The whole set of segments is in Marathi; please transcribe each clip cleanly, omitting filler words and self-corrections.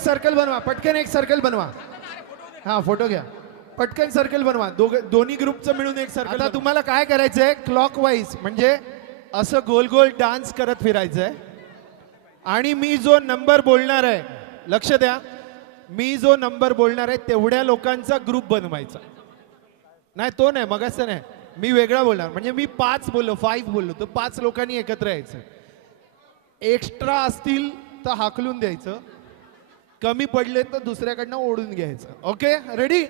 सर्कल बनवा, पटकन एक सर्कल बनवा. हा फोटो घ्या, पटकन सर्कल बनवा. दोन्ही ग्रुपचं मिळून एक सर्कल. आता तुम्हाला काय करायचंय, क्लॉकवाईज म्हणजे असं गोल गोल डान्स करत फिरायचंय. आणि मी जो नंबर बोलणार आहे, लक्ष द्या, मी जो नंबर बोलणार आहे तेवढ्या लोकांचा ग्रुप बनवायचा. नाही तो नाही, मग असं नाही, मी वेगळा बोलणार. म्हणजे मी 5 बोललो, 5 बोललो, तर 5 लोकांनी एकत्र यायचं. एक्स्ट्रा असतील तर हाकलून द्यायचं, कमी पडले तर दुसऱ्याकडनं ओढून घ्यायचं. Okay, ready?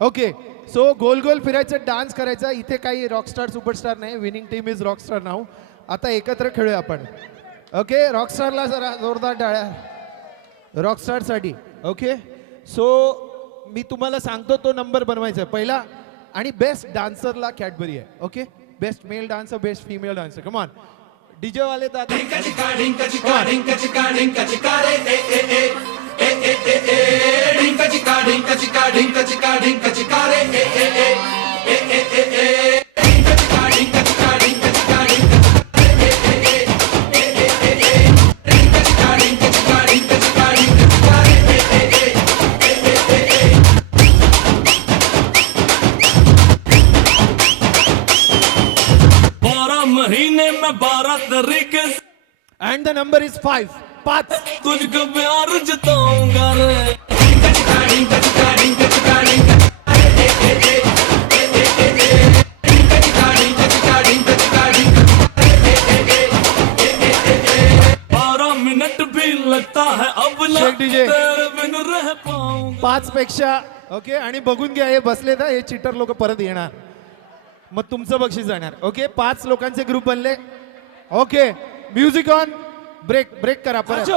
ओके, सो गोल गोल फिरायचं, डान्स करायचा. इथे काही रॉकस्टार सुपरस्टार नाही, विनिंग टीम इज रॉकस्टार नाव. आता एकत्र खेळूया आपण. ओके, रॉकस्टारला जरा जोरदार टाळ्या रॉकस्टारसाठी. ओके, सो मी तुम्हाला सांगतो तो नंबर बनवायचा पहिला. आणि बेस्ट डान्सरला कॅडबरी आहे. Okay, best male dancer, best female dancer. Come on DJ वाले दादा. And the number is 5. 5. तुझको प्यार जताऊंगा रे. बारह मिनट भी लगता है अब ना तेरे बिन रह पाऊंगा. 5 पेक्षा. ओके, आणि बघून घ्या, हे बसले ना, हे चीटर लोक परत येणार, मग तुमचं बक्षीस जाणार. ओके, 5 लोकांचे ग्रुप बनले. Okay, music on. ब्रेक करा परत.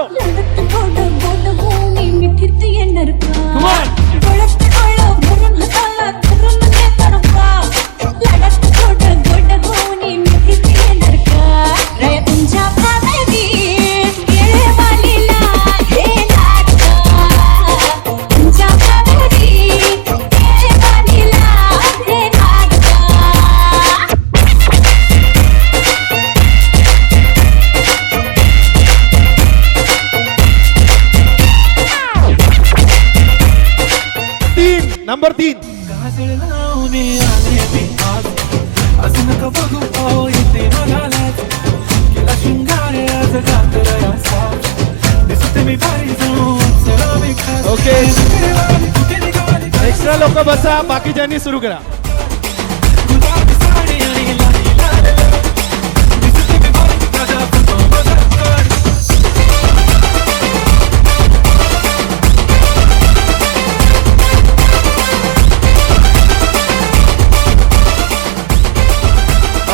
नंबर 3. ओके, एक्स्ट्रा लोक बसा, बाकीच्यांनी सुरू करा.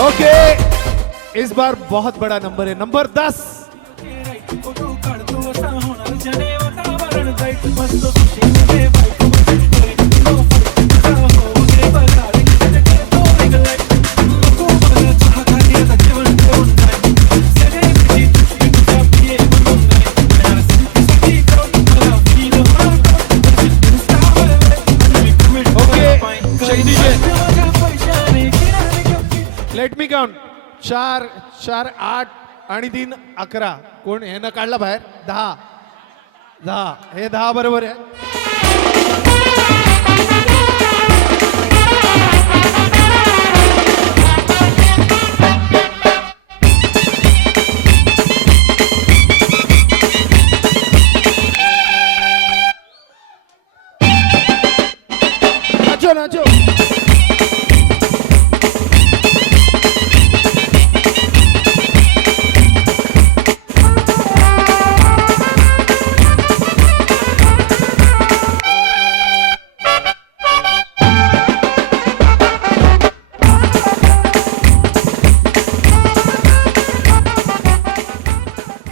ओके, इस बार बहुत बड़ा नंबर है, नंबर 10. Let me count. 4 4 8 आणि 3 11. कोण हे न काढला बाहेर? 10. हे 10 बरोबर आहे. Nacho nacho.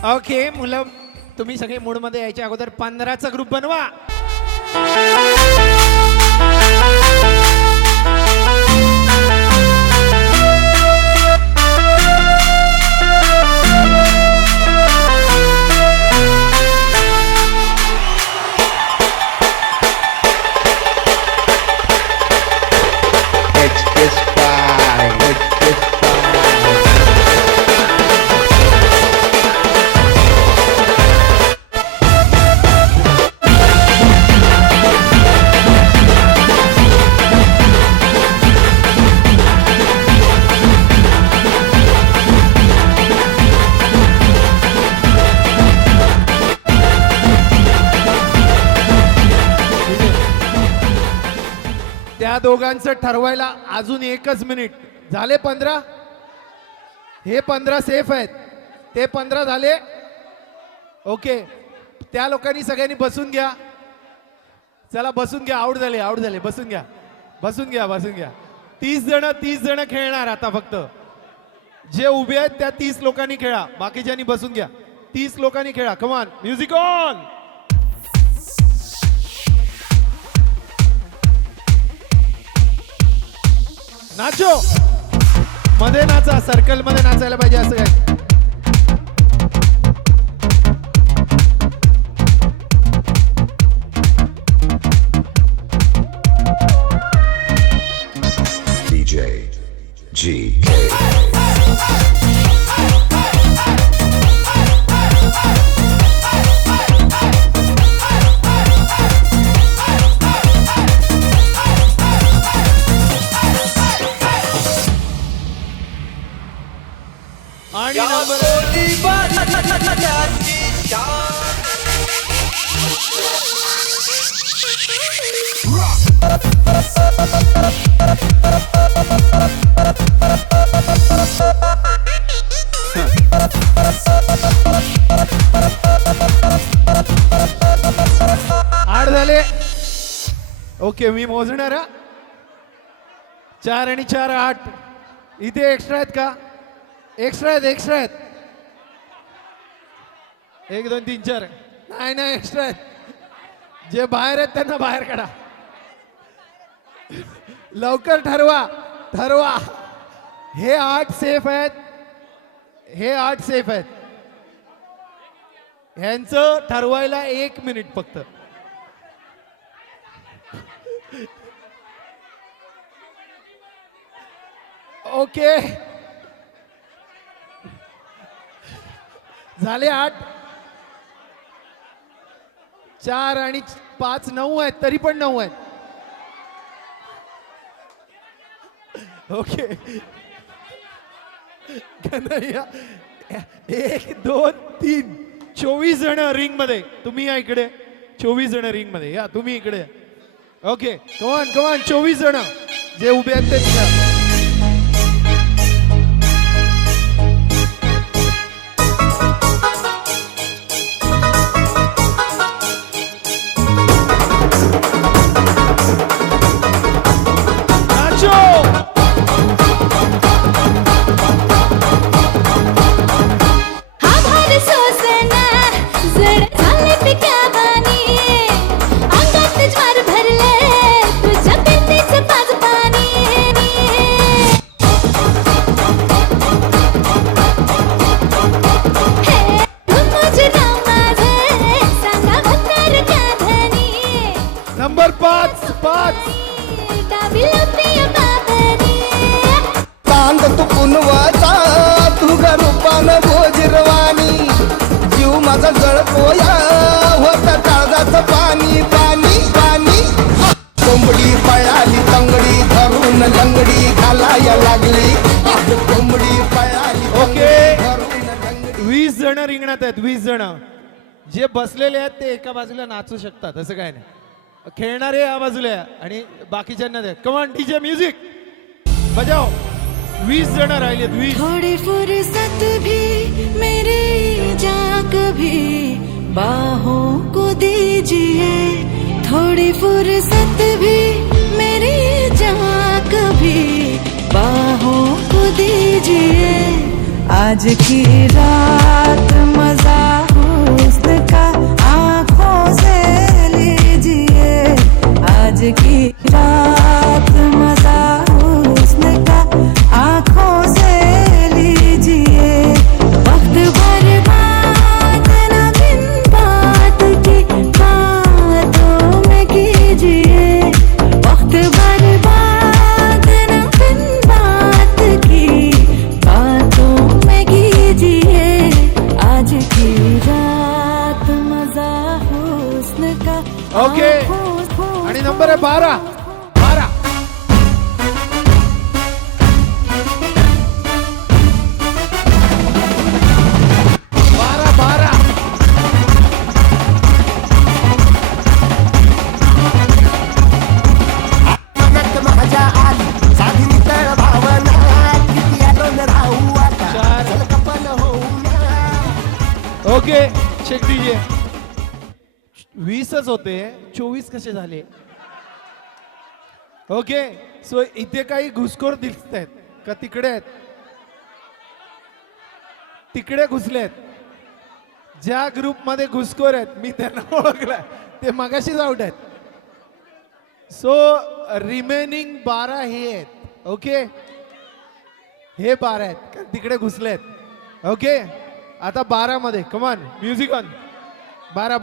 ओके, मुलं तुम्ही सगळे मूड मध्ये यायच्या अगोदर 15चा ग्रुप बनवा. दोघांचं ठरवायला अजून 1च मिनिट. झाले 15. हे 15 सेफ आहेत. ते 15 झाले. ओके, त्या लोकांनी सगळ्यांनी बसून घ्या. चला बसून घ्या. आउट झाले. बसून घ्या. 30 जण खेळणार आता. फक्त जे उभे आहेत त्या 30 लोकांनी खेळा. बाकीच्यांनी बसून घ्या. 30 लोकांनी खेळा. कमान, म्युझिक ऑन. नाचो. मध्ये नाचा. सर्कल मध्ये नाचायला पाहिजे असं काय. DJ G. आणि नंबर आठ झाले. ओके, मी मोजणार. 4 आणि 4 8. इथे एक्स्ट्रा आहेत का? एक्स्ट्रा आहेत. 1 2 3 4. नाही एक्स्ट्रा आहेत. जे बाहेर आहेत त्यांना बाहेर काढा. लवकर ठरवा. हे 8 सेफ आहेत. ह्यांचं ठरवायला 1 मिनिट फक्त. ओके, झाले 8. 4 आणि 5 9 आहेत. तरी पण 9 आहेत. ओके, 1 2 3 24 जण रिंग मध्ये. तुम्ही या इकडे. 24 जण रिंग मध्ये या. तुम्ही इकडे. ओके, कमान 24 जण जे उभे आहेत तेच का. नंबर 5 चांद तू पुनवाचा तुझ्या रूपानं भोजिरवाणी जीव माझा जळपोया होता काळजाचं पाणी. कोंबडी पळाली तंगडी धरून लंगडी घालाया लागली. कोंबडी पळाली. ओके, 20 जण रिंगणात आहेत. 20 जण जे बसलेले आहेत ते एका बाजूला नाचू शकतात. असं काय नाही. खेळणारे या बाजूला आणि बाकीच्यांना द्या. कमान डीजे, म्युझिक बजाओ. 20 जण राहिलेत. 20. थोड़ी फुर्सत भी मेरी जा कभी बाहों को दीजिए. थोड़ी फुर्सत भी मेरी जा कभी बाहों को दीजिए. आज की रात मजा हुस्न का आँखों से लीजिए. आज की रात मजा हुस्न का आँखों से लीजिए. वक्त बर्बाद न बिन बात की बातों में कीजिए. वक्त बर्बाद न बिन बात की बातों में कीजिए. आज की रात मजा हुस्न का. ओके, आणि नंबर आहे 12. 12 नमक 20च होते, 24 कसे झाले? ओके, सो इथे काही घुसखोर दिसत आहेत का? तिकडे आहेत, तिकडे घुसलेत. ज्या ग्रुपमध्ये घुसखोर आहेत मी त्यांना ओळखलंय, ते मगाशीच आउट आहेत. सो रिमेनिंग 12 हे आहेत. ओके, हे 12 आहेत का तिकडे घुसलेत. ओके, आता 12 मध्ये कमान म्युझिक ऑन. 12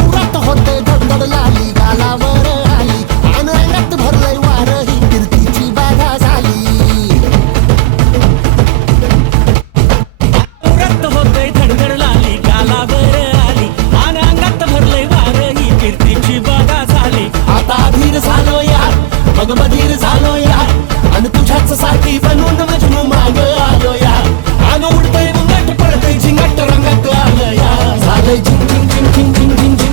उरात होते धडधड लाली गालावर आली आणि अंगात भरलंय वार ही कीर्तीची बाधा झाली. रक्त होतय धडधड लाली गालावर आली आणि अंगात भरलंय वार ही कीर्तीची बाधा झाली. आता अधीर झालो यार मग बधीर झालो यार आणि तुझ्याच साठी बनून मजनू माग आलो यार. आग उडतय मुंगट पडतय झिंगट रंगात आलं यार. झालंय झिंग झिंग झिंग झिंग झिंग झिंग झिंग.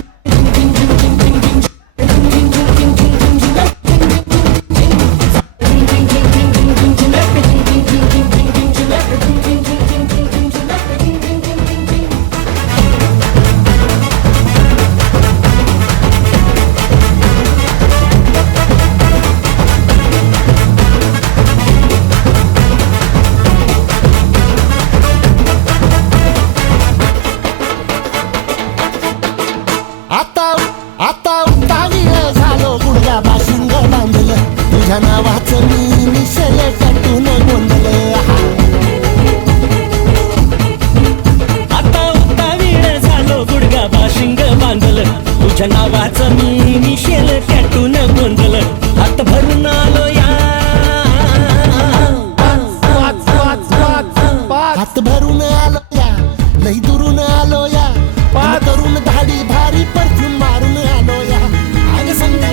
आता उतावीळ झालो गुडघा बाशिंग बांधलं तुझ्या नावाचं मी मिशल कटून गोंधलं. आता उतावीळ झालो गुडगा बाशिंग बांधलं तुझ्या नावाचं मी मिशेल कॅटून गोंधलं. हात भरून आलो या हात भरून आलो या लई दुरून आलो या पाय करून धाडी भारी परफ्यूम मारून आलो या. अग समजा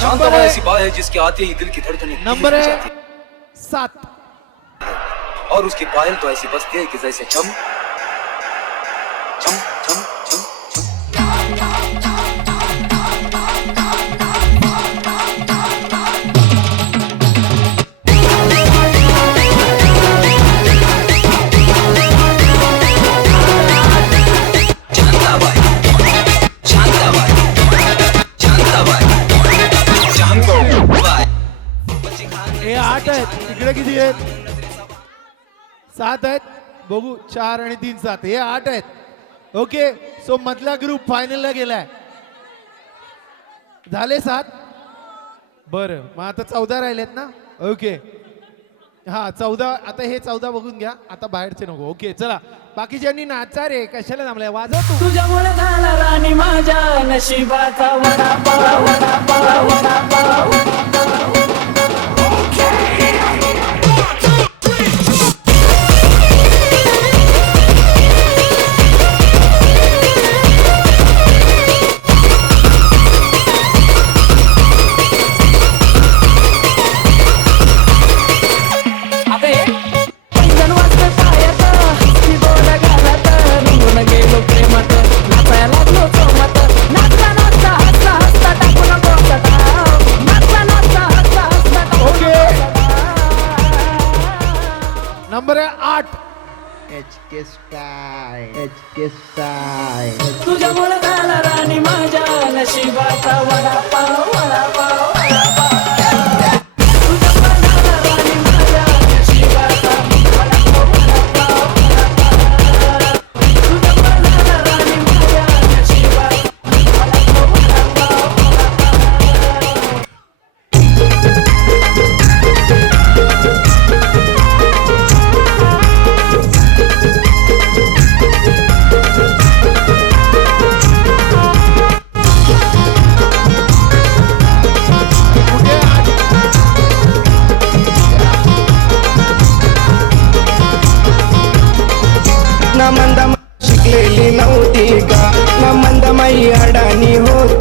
शांत हवा ऐसी बात है जिसके आते ही दिल की धड़कनें तेज नंबर हो है जाती 7. हैं और उसकी पायल तो ऐसी बजती है कि जैसे चम चम चम चम हे 8 आहेत, तिकडे किती आहेत? 7 आहेत. बघू 4 आणि 3 7, हे 8 आहेत. ओके, सो मधला ग्रुप फायनलला गेलाय. झाले 7. बरं, मग आता 14 राहिलेत ना. ओके, हा 14. आता हे 14 बघून घ्या, आता बाहेरचे नको. ओके, चला बाकीच्यांनी नाचा रे, कशाला थांबलाय? वाजव तू. तुझ्यामुळे झाला राणी माझ्या नशिबाचा वडापाव वडापाव वडापाव. नंबर आहे 8. तुझ्यामुळे झाला राणी माझ्या नशिबाचा वडापाव वडापाव वडापाव. तुझ्यामुळे झाला राणी माझ्या नशिबाचा वडापाव वडापाव वडापाव. तुझ्यामुळे झाला राणी माझ्या नशिबाचा वडापाव वडापाव वडापाव.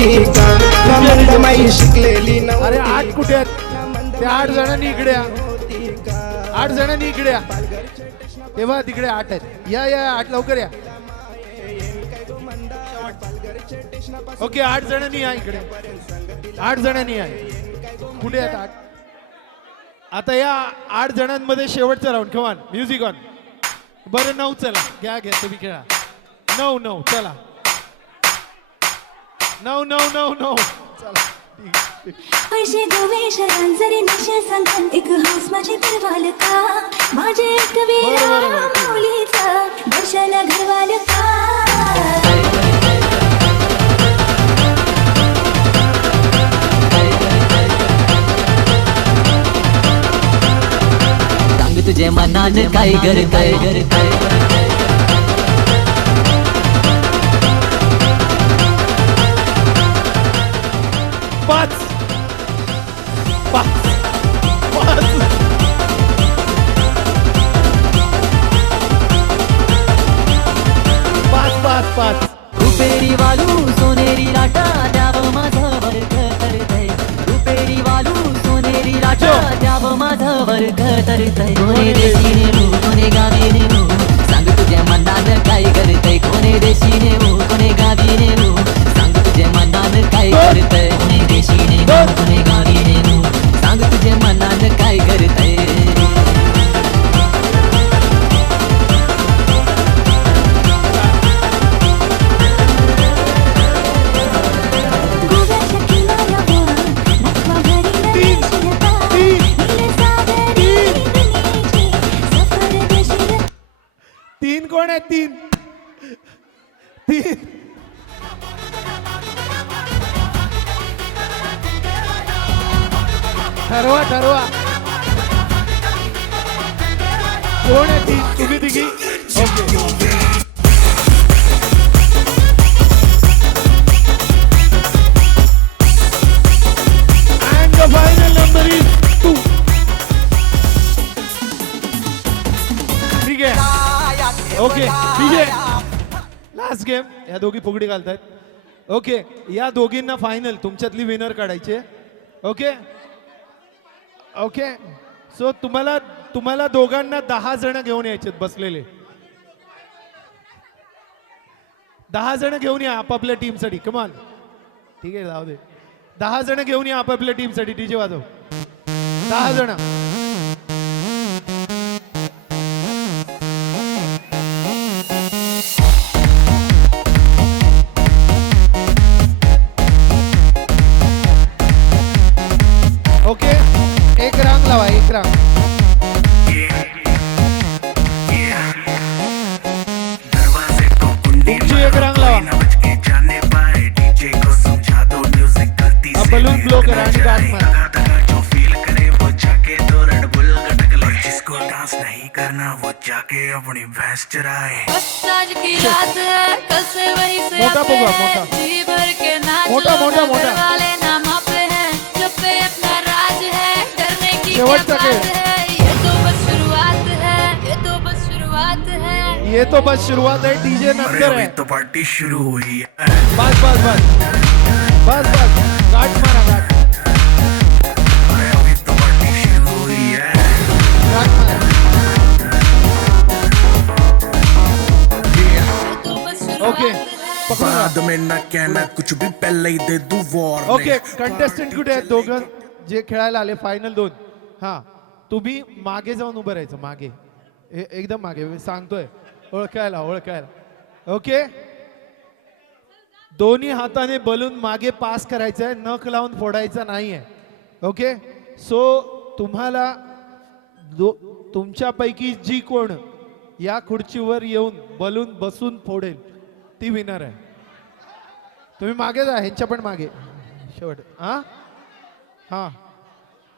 नव्हती का मंदमाई शिकलेली अरे नव्हती 8 कुठे आहेत त्या 8 जणांनी इकडे या 8 जणांनी इकडे या तेव्हा तिकडे 8 आहेत या या 8 लवकर या ओके 8 जणांनी या इकडे 8 जणांनी या कुठे आहेत 8 आता या 8 जणांमध्ये शेवटचा राऊंड कमान म्युझिक ऑन बरं 9 चला घ्या घ्या तुम्ही खेळा 9 चला 9 चला पैसे गोवेश जरी नशे सांगन एक हौस माझी परवाल का माझे एक वीरा माऊलीचा दर्शन घरवाल का सांग तुझे मनान काय करताय 5 रुपेरी वालू सोनेरी लाटा द्यावं माझं वर्ग करतय रुपेरी वालू सोनेरी लाटा द्यावं माझं वर्ग करतय कोणी देशी नेरू कोणी गावी नेरू सांग तुझ्या मनान काय करतय कोणी देशी नेरू कोणी गावी नेरू सांग तुझ्या मनान काय करतय कोणी देशी नेरू कोणी गावी नेरू सांग तुझ्या मनान काय करतय गोव्याच्या किनाऱ्यावर नटवा घरी नदीशिरता नीलसागरी दुनियेची सफर देशील 3 कोण आहे 3 ठरवा कोण आहे 3 तुम्ही तिघी okay and the final number is 2 ठीक आहे ओके डीजे लास्ट गेम या दोघी फुगडी घालतायत ओके या दोघींना फायनल तुमच्यातली विनर काढायची ओके ओके सो तुम्हाला दोघांना 10 जण घेऊन यायचे बसलेले 10 जण घेऊन या आपापल्या टीमसाठी कमान ठीक आहे जाऊ दे 10 जण घेऊन या आपापल्या टीमसाठी डीजे वाजव 10 जण ओके एक रांग लावा एक रांग तुमची एक रांग लावा बलून ब्लो करा आणि गाठ मारा नहीं करना वो जाके अपनी भैंस चराए आज की रात है कल से वही से मोटा आते पोगा, हैं। मोटा। जी भर के नाच मोटा, लो, मोटा, घर मोटा। वाले नाम पे हैं जब पे अपना राज है डरने की क्या शेवट बात तक है। है ये तो बस शुरुआत है ये तो बस शुरुआत है ये तो बस शुरुआत है डीजे अरे नंतर अभी है तो पार्टी शुरू हुई है बस गाठ मारा गाठ अरे अभी तो पार्टी शुरू हुई है गाठ मारा ये तो बस शुरुआत ओके है पकडून बाद में ना कहना कुछ भी पहले ही दे दूं वॉर्निंग ओके कंटेस्टंट कुठे आहेत दोघं जे खेळायला आले फायनल 2 हा तुम्ही मागे जाऊन उभं राहायचं मागे एकदम मागे मी सांगतोय ओळखायला ओके दोन्ही हाताने बलून मागे पास करायचं आहे नख लावून फोडायचा नाहीये ओके सो तुम्हाला तुमच्यापैकी जी कोण या खुर्चीवर येऊन बलून बसून फोडेल ती विनर आहे तुम्ही मागे जा ह्यांच्या पण मागे शेवट हा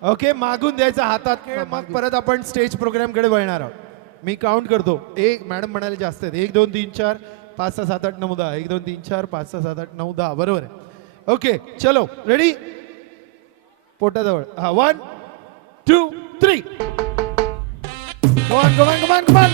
ओके मागून द्यायचा हातात मग परत आपण स्टेज प्रोग्राम कडे वळणार आहोत मी काउंट करतो एक मॅडम म्हणाले जास्त आहेत 1 2 3 4 5 6 7 8 9 10 1 2 3 4 5 6 7 8 9 10 बरोबर आहे ओके चलो रेडी पोटाजवळ हा 1 2 3 come on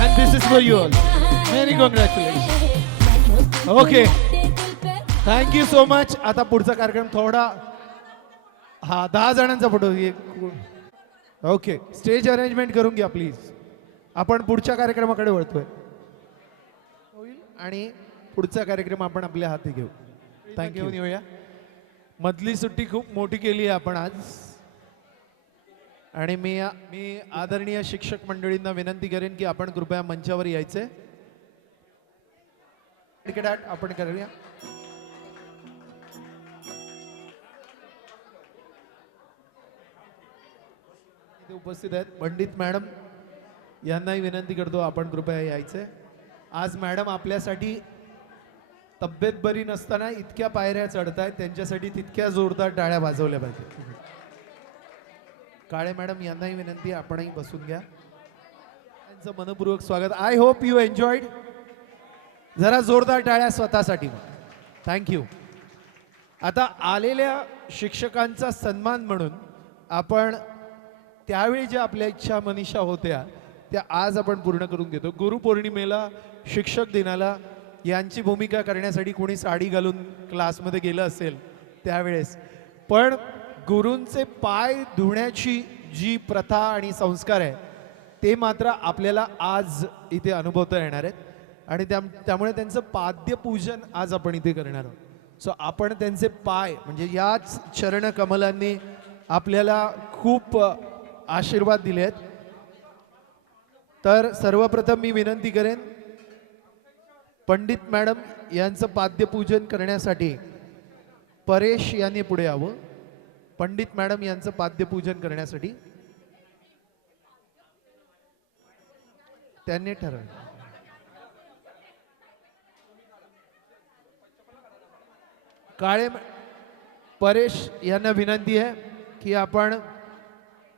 And this is for you all. Many congratulations. Okay. Thank you so much. आता पुढचा कार्यक्रम थोडा 10 जणांचा फोटो. ओके, स्टेज अरेंजमेंट करून घ्या प्लीज. आपण पुढच्या कार्यक्रमाकडे वळतोय आणि पुढचा कार्यक्रम आपण आपल्या हाती घेऊ. थँक्यू. येऊया. मधली सुट्टी खूप मोठी केली आहे आपण आज, आणि मी आदरणीय शिक्षक मंडळींना विनंती करेन की आपण कृपया मंचावर यायचे. तिकीट आपण करूया. इथे उपस्थित आहेत पंडित मॅडम, यांनाही विनंती करतो आपण कृपया यायचे. आज मॅडम आपल्यासाठी तब्येत बरी नसताना इतक्या पायऱ्या चढतायत, त्यांच्यासाठी तितक्या जोरदार टाळ्या वाजवल्या पाहिजे. काळे मॅडम यांनाही विनंती, आपणही बसून घ्या. त्यांचं मनपूर्वक स्वागत. I hope you enjoyed. जरा जोरदार टाळ्या स्वतःसाठी. थँक्यू. आता आलेल्या शिक्षकांचा सन्मान म्हणून आपण त्यावेळी ज्या आपल्या इच्छा मनीषा होत्या त्या आज आपण पूर्ण करून घेतो. गुरुपौर्णिमेला, शिक्षक दिनाला यांची भूमिका करण्यासाठी कोणी साडी घालून क्लासमध्ये गेलं असेल त्यावेळेस, पण गुरूंचे पाय धुण्याची जी प्रथा आणि संस्कार आहे ते मात्र आपल्याला आज इथे अनुभवता येणार आहेत. आणि त्यामुळे त्यांचं पाद्यपूजन आज आपण इथे करणार आहोत. सो आपण त्यांचे पाय म्हणजे याच चरण कमलांनी आपल्याला खूप आशीर्वाद दिले आहेत. तर सर्वप्रथम मी विनंती करेन पंडित मॅडम यांचं पाद्यपूजन करण्यासाठी परेश यांनी पुढे यावं. पंडित मॅडम यांचं पाद्यपूजन करण्यासाठी त्यांनी ठरवलं. काळे परेश यांना विनंती आहे की आपण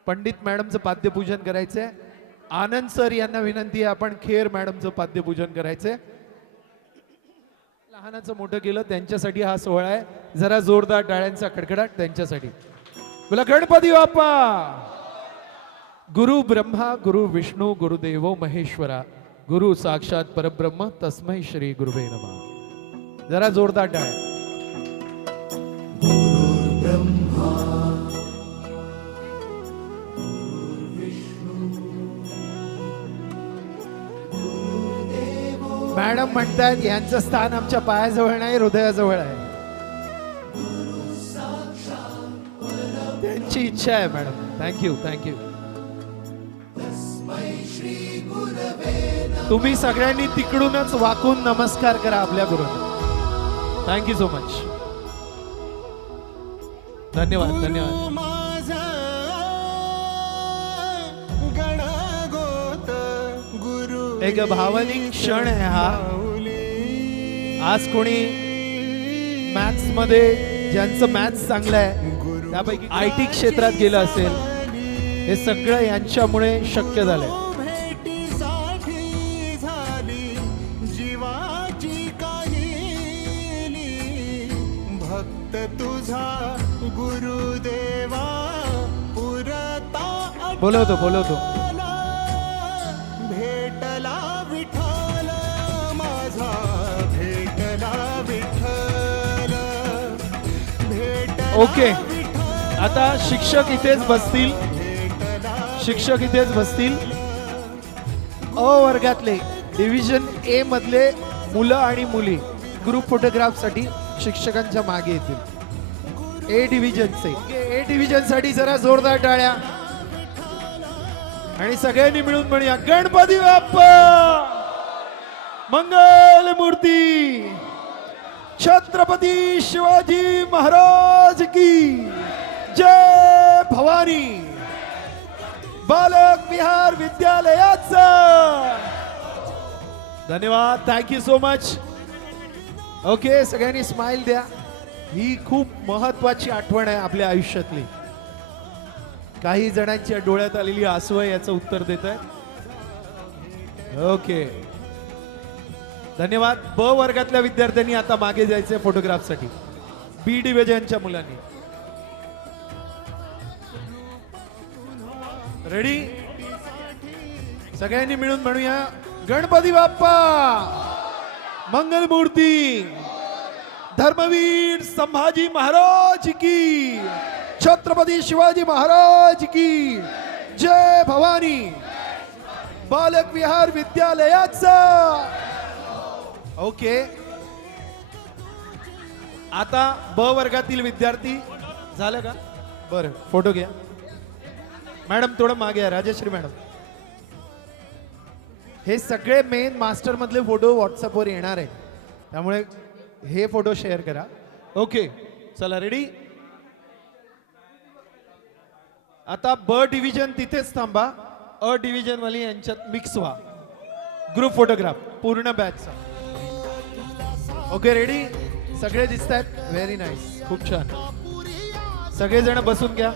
पंडित मॅडमचं पाद्यपूजन करायचंय. आनंद सर यांना विनंती आहे आपण खेर मॅडमचं पाद्यपूजन करायचंय. लहानाचं मोठं केलं त्यांच्यासाठी हा सोहळा आहे. जरा जोरदार टाळ्यांचा कडकडाट त्यांच्यासाठी. बोला गणपती बाप्पा. गुरु ब्रह्मा गुरु विष्णू गुरुदेवो महेश्वरा गुरु साक्षात परब्रह्म तस्मै श्री गुरुवे नमः. जरा जोरदार टाळ्या. मॅडम म्हणतात यांचं स्थान आमच्या पायाजवळ नाही, हृदयाजवळ आहे. त्यांची इच्छा आहे मॅडम. थँक्यू. थँक्यू. तुम्ही सगळ्यांनी तिकडूनच वाकून नमस्कार करा आपल्या गुरूंना. Thank you so much. धन्यवाद. धन्यवाद. एक भावनिक क्षण आहे हा. आज कोणी मॅथ्स मध्ये ज्यांचं मॅथ्स चांगलं आहे त्यापैकी IT क्षेत्रात गेलं असेल, हे सगळं यांच्यामुळे शक्य झालंय. भक्त तुझा गुरुदेवा पुरता बोलवतो. भेटला विठ्ठल माझा, भेटला विठ्ठल, भेटला. ओके, आता शिक्षक इथेच बसतील. शिक्षक इथेच बसतील. अ वर्गातले डिव्हिजन A मधले मुलं आणि मुली ग्रुप फोटोग्राफसाठी शिक्षकांच्या मागे येतील. A डिव्हिजनचे. A डिव्हिजनसाठी जरा जोरदार टाळ्या. आणि सगळ्यांनी मिळून म्हणूया गणपती बाप्पा मंगल मूर्ती. छत्रपती शिवाजी महाराज की जय. भवानी बालक विहार विद्यालयाचा धन्यवाद. Thank you so much. ओके, सगळ्यांनी स्माइल द्या. ही खूप महत्वाची आठवण आहे आपल्या आयुष्यातली. काही जणांच्या डोळ्यात आलेली आसू आहे याचं उत्तर देत आहे. ओके, धन्यवाद. ब वर्गातल्या विद्यार्थ्यांनी आता मागे जायचंय फोटोग्राफसाठी. B डिव्हिजनच्या मुलांनी रेडी. सगळ्यांनी मिळून म्हणूया गणपती बाप्पा मंगलमूर्ती धर्मवीर संभाजी महाराज की छत्रपती शिवाजी महाराज की जय भवानी. बालक विहार विद्यालयाचा ओके. आता ब वर्गातील विद्यार्थी झालं का? बरं फोटो घ्या. मॅडम थोडं मागे या. राजश्री मॅडम, हे सगळे मेन मास्टर मधले फोटो व्हॉट्सअपवर येणार आहे, त्यामुळे हे फोटो शेअर करा. ओके चला रेडी. आता ब डिव्हिजन तिथेच थांबा, अ डिव्हिजन वाली यांच्यात मिक्स व्हा. ग्रुप फोटोग्राफ पूर्ण बॅचचा. Okay ready. सगळे दिसत आहेत. Very nice. खूप छान. सगळेजण बसून घ्या.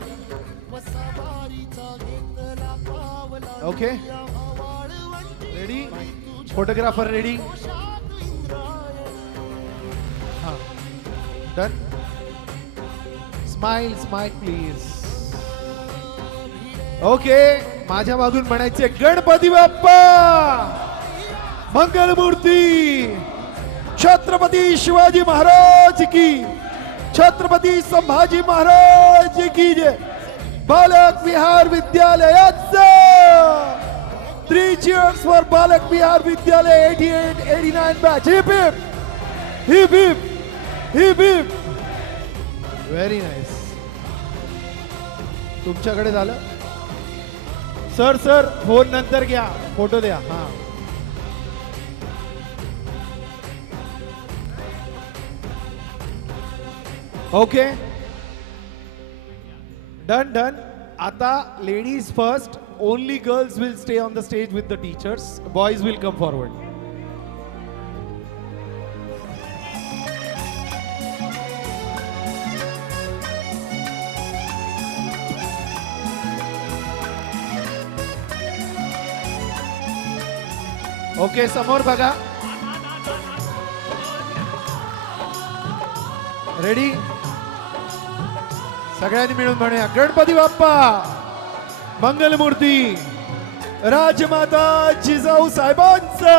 Okay ready. Photographer ready. हा done. Smile smile please. Okay माझ्या मागून म्हणायचे गणपती बाप्पा मंगलमूर्ती छत्रपती शिवाजी महाराज की छत्रपती संभाजी महाराज की जय. बालक विहार विद्यालयाचा 3 cheers for बालक विहार विद्यालय 88-89 batch. Heap heap heap heap heap heap. Very nice. तुमच्याकडे झालं सर. सर फोन नंतर घ्या, फोटो द्या. हा ओके डन डन. आता ladies first. Only girls will stay on the stage with the teachers. Boys will come forward. Okay समोर बघा. रेडी. सगळ्यांनी मिळून म्हणूया गणपती बाप्पा मंगलमूर्ती राजमाता जिजाऊ साहेबांचा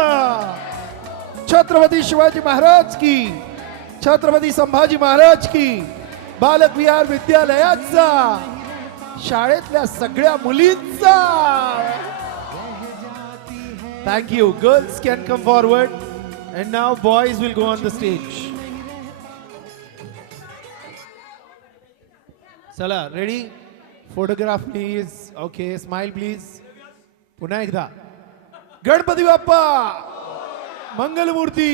छत्रपती शिवाजी महाराज की छत्रपती संभाजी महाराज की बालक विहार विद्यालयाचा शाळेतल्या सगळ्या मुलींचा. Thank you. Girls can come forward. And now boys will go on the stage. चला ready. Photograph please. Okay smile please. पुन्हा एकदा गणपती बाप्पा मंगलमूर्ती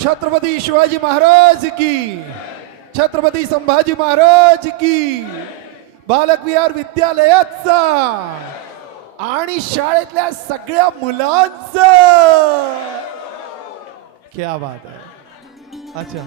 छत्रपती शिवाजी महाराज की छत्रपती संभाजी महाराज की बालक विहार विद्यालयाचा आणि शाळेतल्या सगळ्या मुलांचं. क्या बात आहे. अच्छा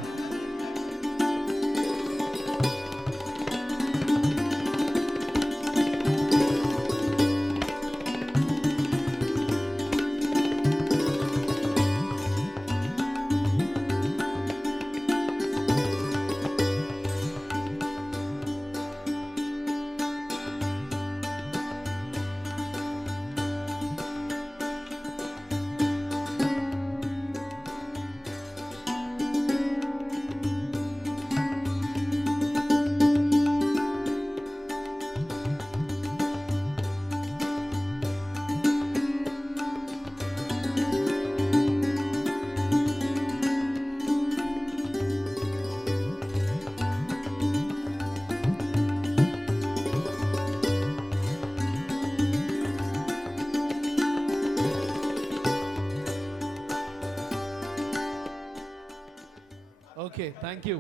ओके थँक्यू.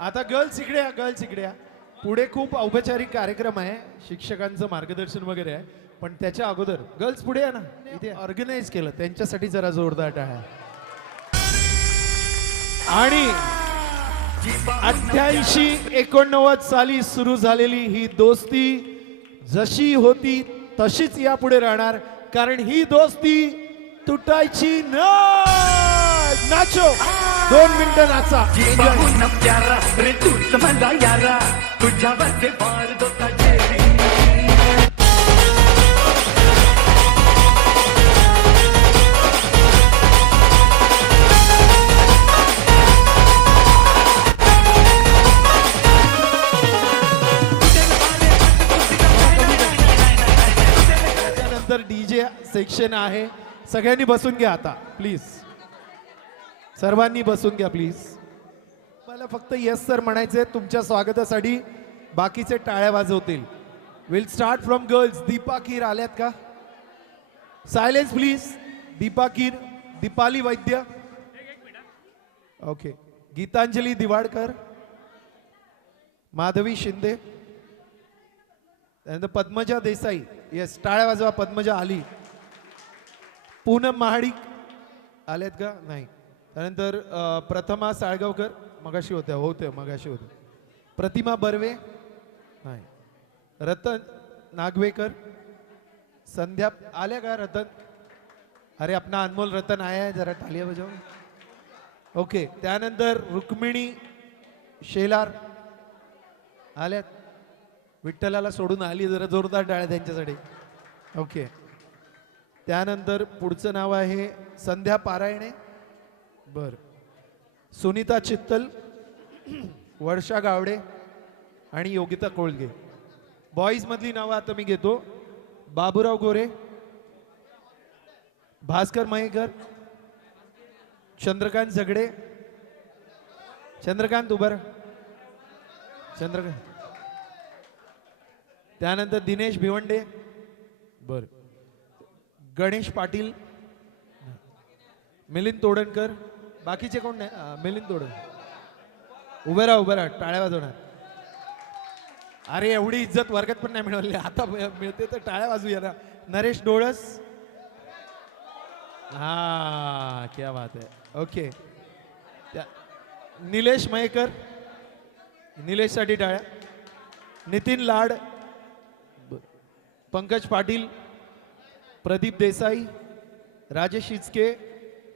आता गर्ल्स इकडे या. गर्ल्स इकडे या. पुढे खूप औपचारिक कार्यक्रम आहे, शिक्षकांचं मार्गदर्शन वगैरे आहे, पण त्याच्या अगोदर गर्ल्स पुढे या ना. इथे ऑर्गनाइज केलं त्यांच्यासाठी जरा जोरदार टाळ्या. आणि 88-89 साली सुरू झालेली ही दोस्ती जशी होती तशीच यापुढे राहणार, कारण ही दोस्ती तुटायची नाही. नाचो 2 मिनिटं नाचा. प्यारा रे तू समजा यारा तुझ्यावर बार दोता जेरी त्यानंतर डीजे सेक्शन आहे. सगळ्यांनी बसून घ्या आता प्लीज. सर्वांनी बसून घ्या प्लीज. मला फक्त येस सर म्हणायचे तुमच्या स्वागतासाठी. बाकीचे टाळ्या वाजवतील. Will start from girls. Deepa Keer आल्यात का? Silence please. Deepa Keer, Deepali Vaidya, okay, Gitanjali Diwadkar, Madhavi Shinde, त्यानंतर पद्मजा देसाई. येस, टाळ्या वाजवा. पद्मजा आली. पूनम महाडिक आल्यात का? नाही. त्यानंतर प्रथमा साळगावकर मगाशी होत्या मगाशी होत्या. प्रतिमा बर्वे नाही. रतन नागवेकर. संध्या आल्या का? रतन, अरे अपना अनमोल रतन आया है, जरा तालियां बजाओ. ओके. त्यानंतर रुक्मिणी शेलार आल्यात. विठ्ठलाला सोडून आली, जरा जोरदार टाळ्या त्यांच्यासाठी. ओके. त्यानंतर पुढचं नाव आहे संध्या पारायणे. बर. सुनीता चित्तल, वर्षा गावडे आणि योगिता कोळगे. बॉईज मधली नावं आता मी घेतो. बाबूराव गोरे, भास्कर मयेकर, चंद्रकांत झगडे. चंद्रकांत उभर. चंद्रकांत. त्यानंतर दिनेश भिवंडे. बर. गणेश पाटील, मिलिंद तोडणकर. बाकीचे कोण नाही? मिलिंद तोडण. उभे राहा, टाळ्या वाजवणार. अरे एवढी इज्जत वर्गात पण नाही मिळवली, आता मिळते तर टाळ्या वाजूया ना. नरेश डोळस. हा, क्या बात है. ओके. निलेश मयेकर, निलेशसाठी टाळ्या. नितीन लाड, पंकज पाटील, प्रदीप देसाई, राजेश इचके,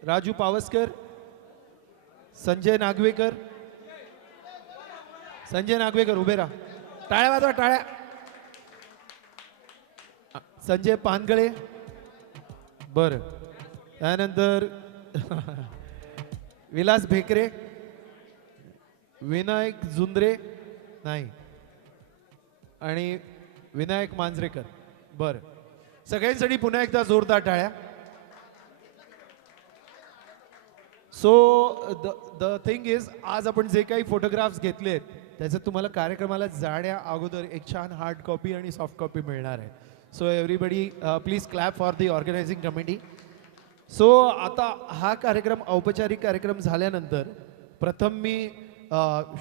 राजू पावसकर, संजय नागवेकर. संजय नागवेकर उभे राहा. टाळ्या वाजवा, टाळ्या. संजय पानगळे. बर. त्यानंतर विलास भेकरे, विनायक जुंद्रे नाही, आणि विनायक मांजरेकर. बर. सगळ्यांसाठी पुन्हा एकदा जोरदार टाळ्या. सो द थिंग इज, आज आपण जे काही फोटोग्राफ्स घेतलेत त्याचं तुम्हाला कार्यक्रमाला जाण्या अगोदर एक छान हार्ड कॉपी आणि सॉफ्ट कॉपी मिळणार आहे. So everybody please clap for the organising committee. So आता हा कार्यक्रम औपचारिक कार्यक्रम झाल्यानंतर प्रथम मी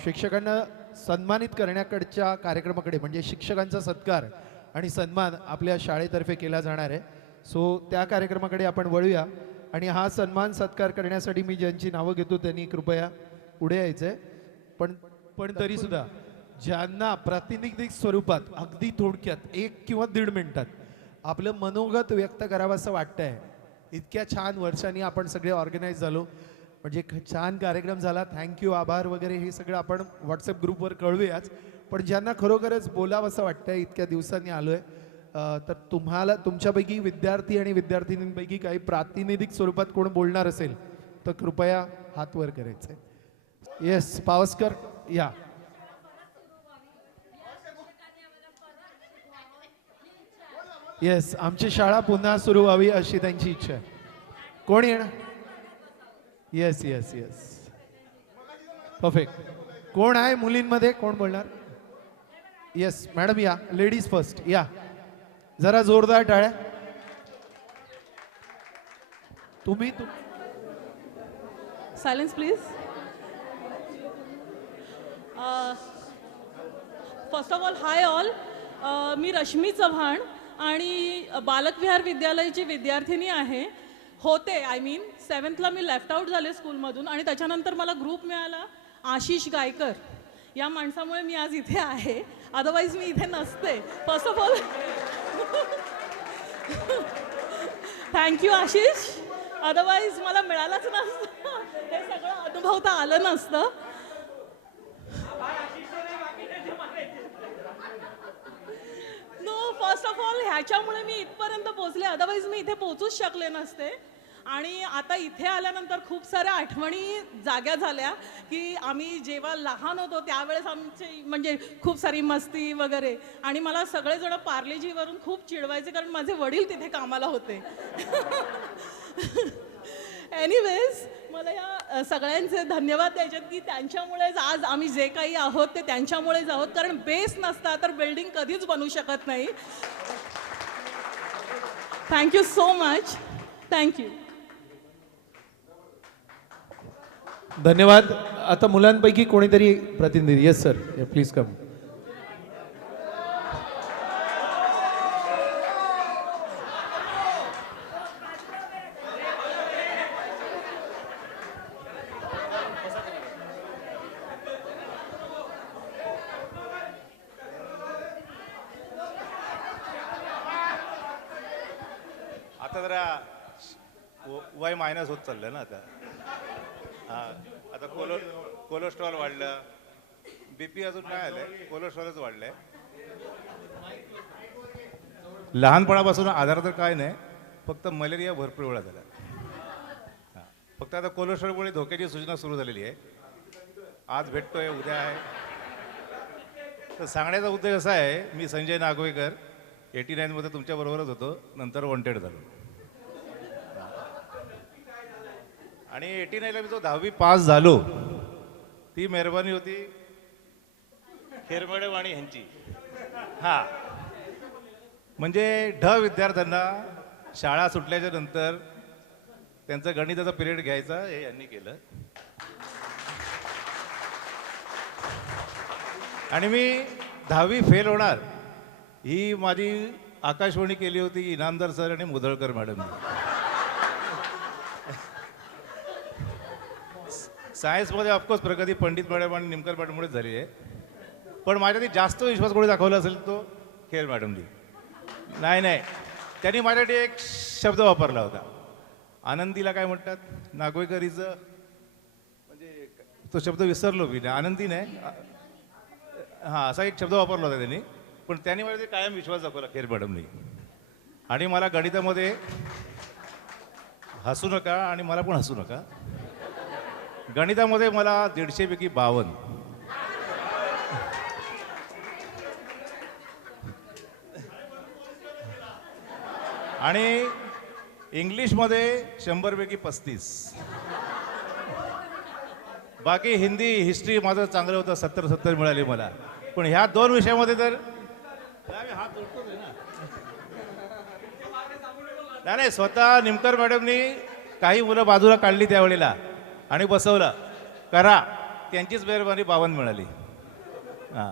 शिक्षकांना सन्मानित करण्याकडच्या कार्यक्रमाकडे, म्हणजे शिक्षकांचा सत्कार आणि सन्मान आपल्या शाळेतर्फे केला जाणार आहे. सो त्या कार्यक्रमाकडे आपण वळूया. आणि हा सन्मान सत्कार करण्यासाठी मी ज्यांची नावं घेतो त्यांनी कृपया पुढे यायचं आहे. पण तरी सुद्धा ज्यांना प्रातिनिधिक स्वरूपात अगदी थोडक्यात 1 किंवा 1.5 मिनिटात आपलं मनोगत व्यक्त करावं असं वाटतंय. इतक्या छान वर्षांनी आपण सगळे ऑर्गनाईज झालो, म्हणजे छान कार्यक्रम झाला. थँक्यू, आभार वगैरे हे सगळं आपण व्हॉट्सअप ग्रुपवर कळवूयाच. पण ज्यांना खरोखरच बोलावं असं वाटतंय, इतक्या दिवसांनी आलोय, तर तुम्हाला तुमच्यापैकी विद्यार्थी आणि विद्यार्थिनींपैकी काही प्रातिनिधिक स्वरूपात कोण बोलणार असेल तर कृपया हात वर करायचं. येस, पावसकर या. येस, आमची शाळा पुन्हा सुरू व्हावी अशी त्यांची इच्छा आहे. कोण येणार? Yes yes yes, perfect. कोण आहे मुलींमध्ये? कोण बोलणार? येस मॅडम या. लेडीज फर्स्ट या. जरा जोरदार टाळ्या. तुम्ही silence please. First of all hi all. मी रश्मी चव्हाण आणि बालक विहार विद्यालयाची विद्यार्थिनी आहे. होते आय मीन 7thला मी लेफ्ट आउट झाले स्कूलमधून आणि त्याच्यानंतर मला ग्रुप मिळाला आशिष गायकर या माणसामुळे मी आज इथे आहे. अदरवाईज मी इथे नसते. First of all thank you Ashish. Otherwise मला मिळालंच नसतं, हे सगळं अनुभवता आलं नसतं. नो, फर्स्ट ऑफ ऑल ह्याच्यामुळे मी इथपर्यंत पोहोचले, अदरवाईज मी इथे पोहोचूच शकले नसते. आणि आता इथे आल्यानंतर खूप साऱ्या आठवणी जाग्या झाल्या की आम्ही जेव्हा लहान होतो त्यावेळेस आमची म्हणजे खूप सारी मस्ती वगैरे. आणि मला सगळेजण पार्लेजीवरून खूप चिडवायचे कारण माझे वडील तिथे कामाला होते. एनिवेज मला या सगळ्यांचे धन्यवाद द्यायचे की त्यांच्यामुळेच आज आम्ही जे काही आहोत ते त्यांच्यामुळेच आहोत. कारण बेस नसता तर बिल्डिंग कधीच बनू शकत नाही. Thank you so much. थँक्यू. धन्यवाद. आता मुलांपैकी कोणीतरी प्रतिनिधी. Yes sir, please come. आता जरा वय मायनस होत चाललं ना आता. हां, आता कोलेस्ट्रॉल वाढलं, बीपी अजून काय आलंय, कोलेस्ट्रॉलच वाढलंय. लहानपणापासून आजार तर काय नाही, फक्त मलेरिया भरपूर वेळा झाला. हां, फक्त आता कोलेस्ट्रॉलमुळे धोक्याची सूचना सुरू झालेली आहे. आज भेटतोय, उद्या आहे. तर सांगण्याचा उद्देश असा आहे, मी संजय नागवेकर 89मध्ये तुमच्याबरोबरच होतो, नंतर वॉन्टेड झालो. आणि 89ला मी जो 10वी पास झालो ती मेहरबानी होती खेर मॅडम आणि ह्यांची. हां, म्हणजे विद्यार्थ्यांना शाळा सुटल्याच्या नंतर त्यांचं गणिताचा पिरियड घ्यायचा हे यांनी केलं. आणि मी 10वी फेल होणार ही माझी आकाशवाणी केली होती इनामदार सर आणि मुदळकर मॅडमनी. सायन्समध्ये ऑफकोर्स प्रगती पंडित मॅडम आणि निमकर मॅडममुळेच झाली आहे. पण माझ्यासाठी जास्त विश्वास कोणी दाखवला असेल तो खेर मॅडमनी. नाही, त्यांनी माझ्यासाठी एक शब्द वापरला होता. आनंदीला काय म्हणतात, नागवेकरीचं म्हणजे तो शब्द विसरलो मी. आनंदी नाही, हां, असा एक शब्द वापरला होता त्यांनी. पण त्यांनी माझ्यासाठी कायम विश्वास दाखवला खेर मॅडमनी. आणि मला गणितामध्ये हसू नका आणि मला पण हसू नका. गणितामध्ये मला 150 पैकी 52. आणि इंग्लिशमध्ये 100 पैकी 35. बाकी हिंदी हिस्ट्री माझं चांगलं होतं, 70 मिळाली मला. पण ह्या 2 विषयामध्ये तर हात उठतोच आहे ना. नाही, स्वतः निमकर मॅडमनी काही मुलं बाजूला काढली त्यावेळेला आणि बसवलं, करा. त्यांचीच मेहरबानी 52 मिळाली. हां,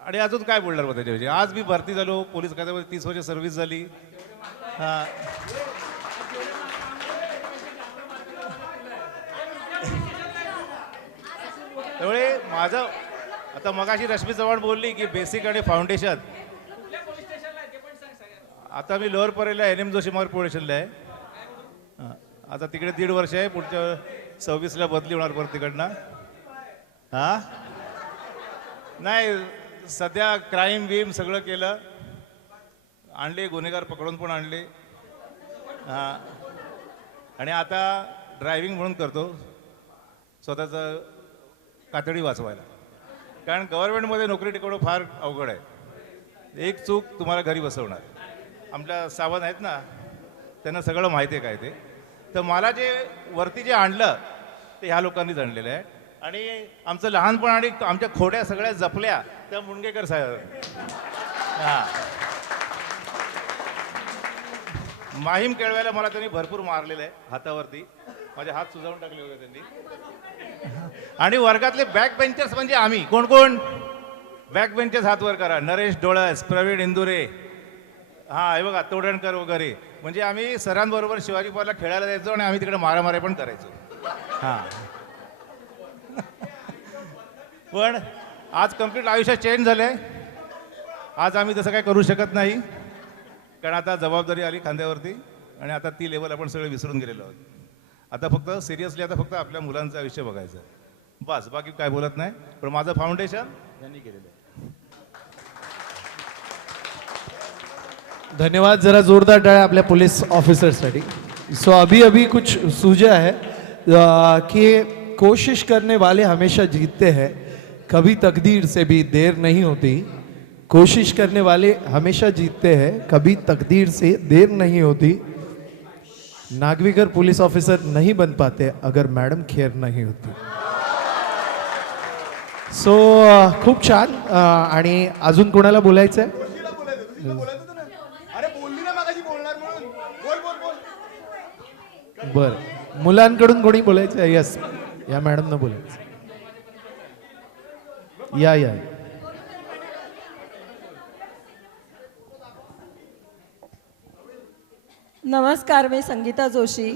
आणि अजून काय बोलणार मग त्याच्याविषयी. आज मी भरती झालो पोलीस खात्यामध्ये, 30 वर्ष सर्व्हिस झाली. हां, त्यामुळे माझं आता मगाशी रश्मी चव्हाण बोलली की बेसिक आणि फाउंडेशन. आता मी लोअर परेला NM जोशी मार्ग पोलीस स्टेशनला आहे. आता तिकडे 1.5 वर्ष आहे, पुढच्या 26ला बदली होणार परत तिकडनं. हां, नाही, सध्या क्राईम बीम सगळं केलं, आणले गुन्हेगार पकडून पण आणले. हां, आणि आता ड्रायव्हिंग म्हणून करतो स्वतःचं कातडी वाचवायला. कारण गव्हर्नमेंटमध्ये नोकरी टिकवणं फार अवघड आहे. एक चूक तुम्हाला घरी बसवणार. आपल्या सावध आहेत ना, त्यांना सगळं माहिती आहे काय ते. तर मला जे वरती जे आणलं ते ह्या लोकांनीच आणलेलं आहे. आणि आमचं लहानपण आणि आमच्या खोड्या सगळ्या जपल्या त्या मुंडगेकर साहेब. हां, माहीम केळव्याला मला त्यांनी भरपूर मारलेलं आहे हातावरती. माझे हात सुजावून टाकले होते त्यांनी. आणि वर्गातले बॅक बेंचर्स म्हणजे आम्ही. कोण कोण बॅक बेंचर्स हात वर करा. नरेश डोळस, प्रवीण इंदुरे, हां, हे बघा, तोडणकर वगैरे. म्हणजे आम्ही सरांबरोबर शिवाजी पार्कला खेळायला जायचो आणि आम्ही तिकडे मारामाऱ्या पण करायचो. हां, पण आज कम्प्लीट आयुष्य चेंज झालंय. आज आम्ही तसं काय करू शकत नाही, कारण आता जबाबदारी आली खांद्यावरती आणि आता ती लेवल आपण सगळे विसरून गेलेलो आहोत. आता फक्त सिरियसली आता फक्त आपल्या मुलांचं आयुष्य बघायचं बस. बाकी काय बोलत नाही. पण माझं फाउंडेशन यांनी केलेलं आहे. धन्यवाद. जरा जोरदार टाळ्या आपल्या पोलीस ऑफिसरसाठी. सो अभी कुछ सूझा है कि कोशिश करने वाले हमेशा जीतते हैं, कभी तकदीर से भी देर नहीं होती। कोशिश करने वाले हमेशा जीतते हैं, कभी तकदीर से देर नहीं होती। नागविकर पुलिस ऑफिसर नहीं बन पाते अगर मॅडम खेर नहीं होती। सो खूप छान. आणि अजून कोणाला बोलायचं आहे? बर, मुलांकडून कोणी बोलायचं आहे? यस, या मॅडमनं बोलायचं. या नमस्कार, मी संगीता जोशी.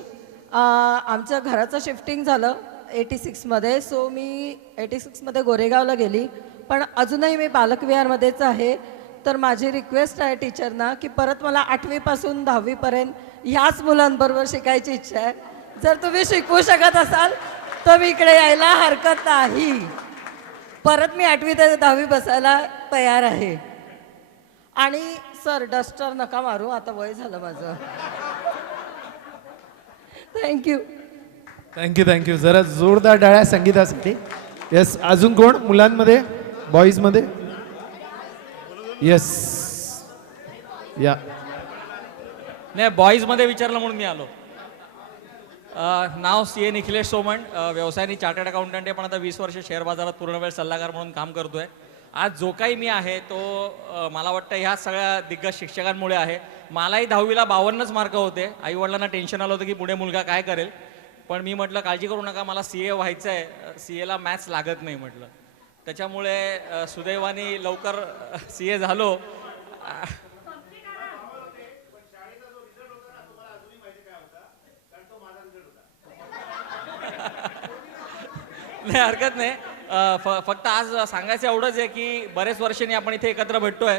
आमच्या घराचं शिफ्टिंग झालं 86मध्ये. सो मी 86मध्ये गोरेगावला गेली, पण अजूनही मी बालकविहारमध्येच आहे. तर माझी रिक्वेस्ट आहे टीचरना की परत मला 8वीपासून 10वीपर्यंत ह्याच मुलांबरोबर शिकायची इच्छा आहे. जर तुम्ही शिकवू शकत असाल तर मी इकडे यायला हरकत नाही. परत मी 8वी ते 10वी बसायला तयार आहे. आणि सर, डस्टर नका मारू, आता वय झालं माझं. थँक्यू. थँक्यू. जरा जोरदार टाळ्या संगीतासाठी. येस, अजून कोण मुलांमध्ये, बॉईजमध्ये? येस, या. नाही, बॉईजमध्ये विचारलं म्हणून मी आलो. नाव CA निखिलेश सोमण, व्यवसायाने चार्टर्ड अकाउंटंट आहे, पण आता 20 वर्ष शेअर बाजारात पूर्ण वेळ सल्लागार म्हणून काम करतोय. आज जो काही मी आहे तो मला वाटतं ह्या सगळ्या दिग्गज शिक्षकांमुळे आहे. मलाही 10वीला 52च मार्क होते. आईवडिलांना टेन्शन आलं होतं की पुढे मुलगा काय करेल, पण मी म्हटलं काळजी करू नका, मला CA व्हायचं आहे. CAला मॅथ्स लागत नाही म्हटलं. त्याच्यामुळे सुदैवाने लवकर CA झालो. नाही, हरकत नाही. फक्त आज सांगायचं एवढंच आहे की बरेच वर्षांनी आपण इथे एकत्र भेटतोय.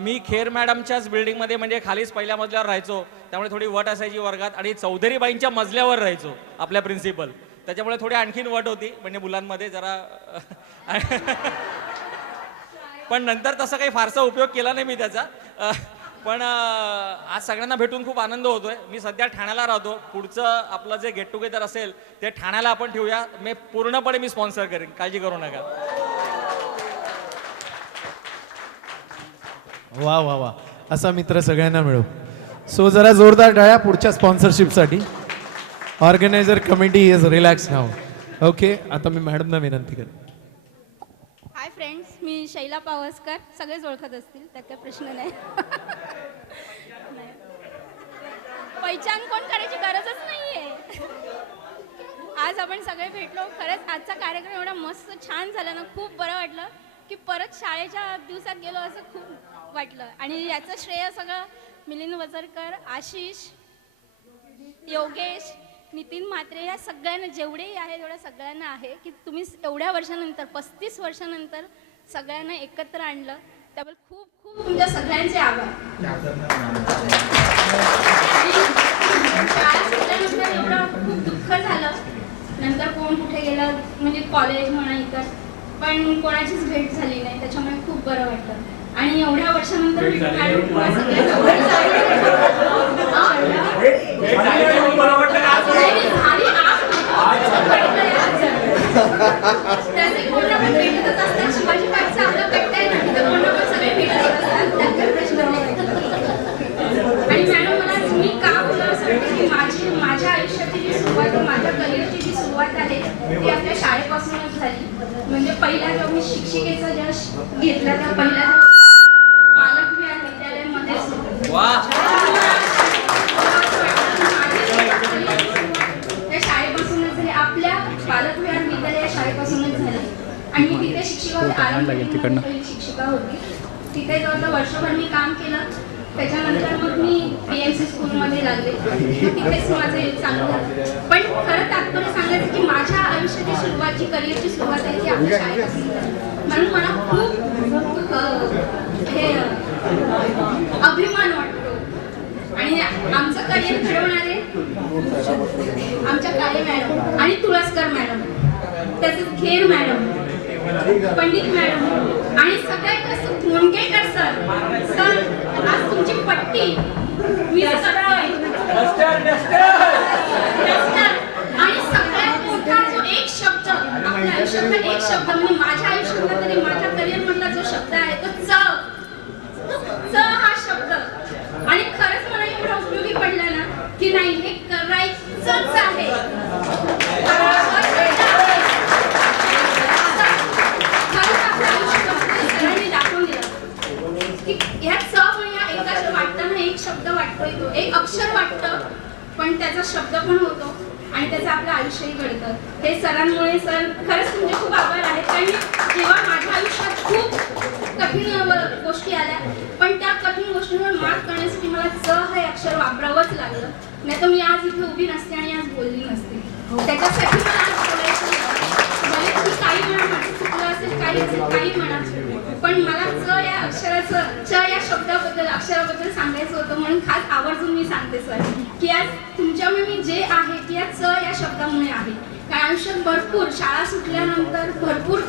मी खेर मॅडमच्याच बिल्डिंगमध्ये, म्हणजे खालीच पहिल्या मजल्यावर राहायचो, त्यामुळे थोडी वट असायची वर्गात. आणि चौधरीबाईंच्या मजल्यावर राहायचो, आपल्या प्रिन्सिपल. त्याच्यामुळे थोडी आणखीन वट होती, म्हणजे मुलांमध्ये जरा. पण नंतर तसं काही फारसा उपयोग केला नाही मी त्याचा. पण आज सगळ्यांना भेटून खूप आनंद होतोय. मी सध्या ठाण्याला राहतो. पुढचं आपलं जे गेट टुगेदर असेल ते ठाण्याला आपण ठेवूया. मी पूर्णपणे स्पॉन्सर करेन, काळजी करू नका. वा, असा मित्र सगळ्यांना मिळो. सो जरा जोरदार टाळ्या पुढच्या स्पॉन्सरशिपसाठी. ऑर्गनायझर कमिटी इज रिलॅक्स नाव. ओके, आता मी मॅडमना विनंती करेन. हाय फ्रेंड्स, मी शैला पावसकर. सगळेच ओळखत असतील, त्यात काही प्रश्न नाही. पहिचान कोण करायची गरजच नाहीये. आज आपण सगळे भेटलो. खरंच आजचा कार्यक्रम एवढा मस्त छान झाला ना, खूप बरं वाटलं की परत शाळेच्या दिवसात गेलो असं खूप वाटलं. आणि याचं श्रेय सगळं मिलिंद वजरकर, आशिष, योगेश, नितीन म्हात्रे, या सगळ्यांना, जेवढेही आहे तेवढ्या सगळ्यांना आहे की तुम्ही एवढ्या वर्षानंतर, 35 वर्षानंतर सगळ्यांना एकत्र आणलं. त्याबद्दल खूप खूप तुमच्या सगळ्यांचे आभार. शाळा सुटल्यानंतर एवढं खूप दुःख झालं. नंतर कोण कुठे गेलं, म्हणजे कॉलेज म्हणा इतर, पण कोणाचीच भेट झाली नाही. त्याच्यामुळे खूप बरं वाटलं. आणि एवढ्या वर्षानंतर शिवाजी पार्कचं आपलं कट्टाय नाही तर कोण सगळे भेटत असतात, त्यात काही प्रश्न नाही. आणि मॅडम, मला मी का बोललं असं वाटतं की माझ्या आयुष्याची जी सुरुवात, माझ्या करिअरची जी सुरुवात आहे ती आपल्या शाळेपासूनच झाली. म्हणजे पहिला जेव्हा मी शिक्षिकेचा जेव्हा घेतला, त्या पहिल्या बालकविहार विद्यालयामध्ये त्या शाळेपासूनच झाली. आपल्या बालकविहार विद्यालय या शाळेपासूनच झाली. आणि मी तिथे शिक्षिका होती, पहिली शिक्षिका होती. तिथे जवळजवळ वर्षभर मी काम केलं. त्याच्यानंतर मग मी PMC स्कूलमध्ये लागले. तिथेच माझे चालू झालं. पण खरं तात्पर्य सांगायचं की माझ्या आयुष्याची सुरुवात, जी करिअरची सुरुवात आहे ती आपल्या शाळेपासून झाली. म्हणून मला खूप हे अभिमान वाटतो. आणि आमचं करिअर घडवणारे आमच्या काळे मॅडम आणि तुळसकर मॅडम, तसेच खेर मॅडम, पंडित मॅडम आणि सगळ्यात धोंडकेकर सर. आज तुमची पट्टी मी सगळं आणि सगळ्यात मोठा जो एक शब्द आपल्या आयुष्यातला एक शब्द म्हणजे माझ्या आयुष्यातला तरी माझ्या करिअर मधला जो शब्द आहे तो च हा शब्द. आणि खरंच मला एवढा उपयोगी पडला ना की नाही हे करायचंच आहे. खरंच आपल्या आयुष्यामध्ये सरांनी दाखवून दिलं की ह्या च या एका वाटताना एक शब्द वाटतोय तो एक अक्षर वाटतं पण त्याचा शब्द पण होतो आणि त्याचं आपलं आयुष्यही घडतं. हे सरांमुळे सर खरंच तुमचे खूप आभार आहेत. कारण जेव्हा माझ्या आयुष्यात खूप कठीण गोष्टी आल्या पण त्या कठीण गोष्टींवर मात करण्यासाठी मला च हे अक्षर वापरावंच लागलं. नाही तर मी आज इथे उभी नसते आणि आज बोलली नसते. त्याच्यासाठी मला आज बोलायचं भले तुम्ही काही म्हणा माझं चुकलं असेल काही म्हणा पण मला च या अक्षराचं च या शब्दाबद्दल अक्षराबद्दल सांगायचं होतं म्हणून खास आवर्जून मी सांगते सर की आज तुमच्यामुळे मी जे आहे की या च या शब्दामुळे आहे. कारण आयुष्यात भरपूर शाळा सुटल्यानंतर भरपूर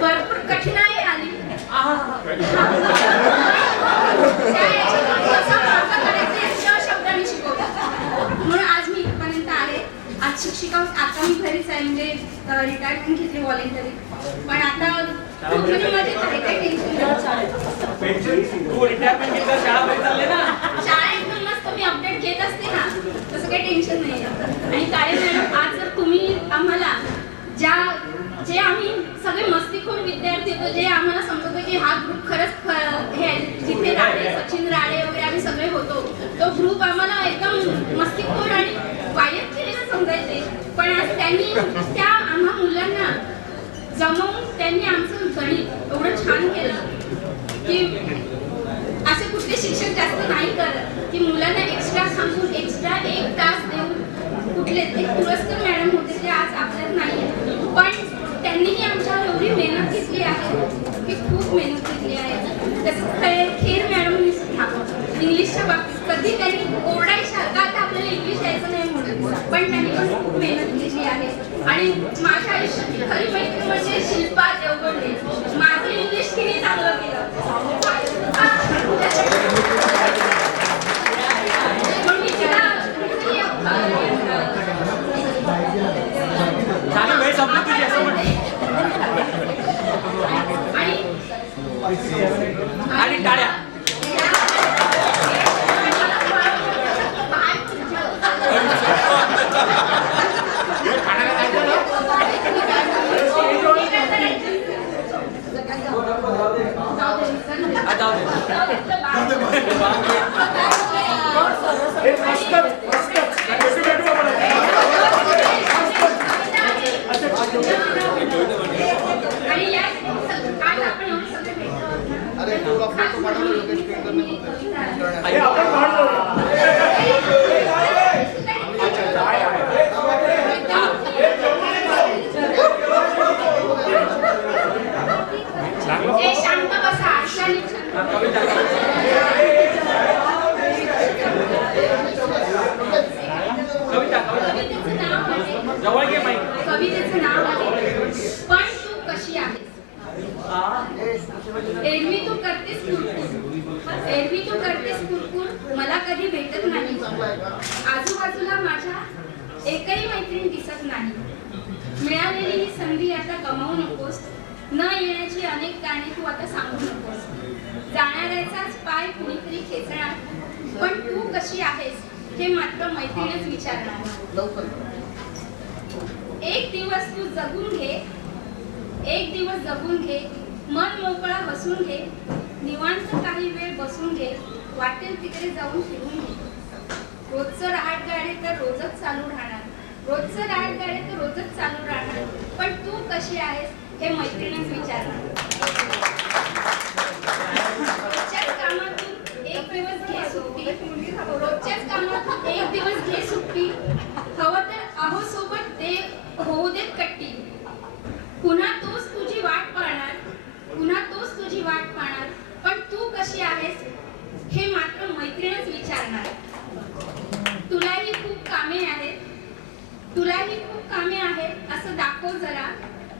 भरपूर कठीणाई आली. शब्दांनी शिकवलं म्हणून आज मी इथपर्यंत आहे. आज शिक्षिका आता मी घरीच आहे म्हणजे रिटायरमेंट घेतली व्हॉलेंटरी पण आता खूप म्हणजे मजेत आहे. काही शाळा एकदम मस्त मी अपडेट घेत असते ना तसं काही टेन्शन नाही. आणि काय मॅडम आज जर तुम्ही आम्हाला जे आम्ही सगळे मस्तीखोर विद्यार्थी होतो जे आम्हाला समजतो की हा ग्रुप खरंच हे जिथे राडे सचिन राडे वगैरे आम्ही सगळे होतो तो ग्रुप आम्हाला एकदम मस्तीखोर आणि वायत केलेलं समजायचे पण आज त्यांनी त्या आम्हा मुलांना जमवून त्यांनी आमचं गणित एवढं छान केलं की असे कुठले शिक्षक जास्त नाही करत की मुलांना एक्स्ट्रा सांगून एक्स्ट्रा 1 तास देऊन कुठले एक पुरस्कार मॅडम होते ते आज आपल्यात नाही पण त्यांनीही आमच्यावर एवढी मेहनत घेतली आहे की खूप मेहनत घेतली आहे. तसं खेर मॅडमनी सुद्धा इंग्लिशच्या बाबतीत कधी त्यांनी ओरडायच्या का आता आपल्याला इंग्लिश यायचं नाही म्हणून पण त्यांनी पण खूप मेहनत घेतली आहे. आणि माझ्या आयुष्यातली खरी मैत्री म्हणजे शिल्पा देवगडे. माझं इंग्लिश तिने चांगलं केलं पण मी तिला आणि टाळ्या शांत बसा. कवितेचं नाव आहे पण तू कशी आहेस. एरवी तू करतेस कुरकुर मला कधी भेटत नाही. आजूबाजूला माझ्या एकही मैत्रीण दिसत नाही. मिळालेली ही संधी आता गमावू नकोस. न येण्याची अनेक कारणे तू आता सांगू नकोस. जाणाऱ्याचाच पाय कुणीतरी खेचणार पण तू कशी आहेस हे मात्र मैत्रीणच विचारणार. एक दिवस जगून घे मन मोकळा हसून घे. निवांत काही वेळ बसून घे. वाटेल तिकडे जाऊन फिरून घे. रोजचं रहाटगाडे तर रोजच चालू राहणार पण तू कशी आहेस हे मैत्रीणच विचारणार. रोजच्याच कामातून एक दिवस घे सुट्टी. हवं तर अहो सोबत होऊ देत कट्टी. पुन्हा तोच तुझी वाट पाहणार पण तू कशी आहेस हे मात्र मैत्रीणच विचारणार. तुलाही खूप कामे आहेत असं दाखव जरा.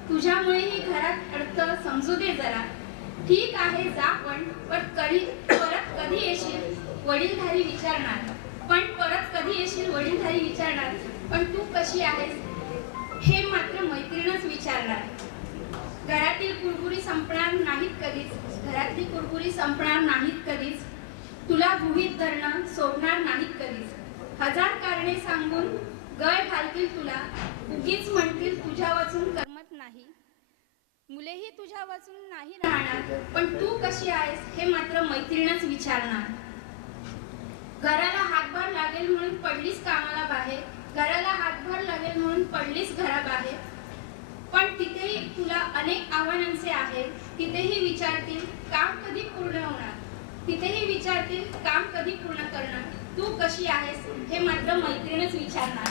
तुझ्यामुळेही घरात अडतं समजू दे जरा. ठीक आहे जा पण परत कधी येशील वडीलधारी विचारणार परत कधी येशील वडीलधारी विचारणार पण तू कशी आहेस हे मात्र मैत्रीणच विचारणार. घरातील कुरबुरी संपणार नाहीत कधीच तुला गृहीत धरणं सोडणार नाहीत कधीच. हजार कारणे सांगून गळ घालतील तुला उगीच म्हणतील तुझ्या वाचून करमत नाही. मुलेही तुझ्या वाचून नाही राहणार पण तू कशी आहेस हे मात्र मैत्रीणच विचारणार. घराला हातभार लागेल म्हणून पडलीस कामाला बाहेर घराबाहेर पण तिथेही तुला अनेक आव्हानांचे आहेत. तिथेही विचारतील काम कधी पूर्ण करणार. तू कशी आहेस हे मात्र मैत्रीणच विचारणार.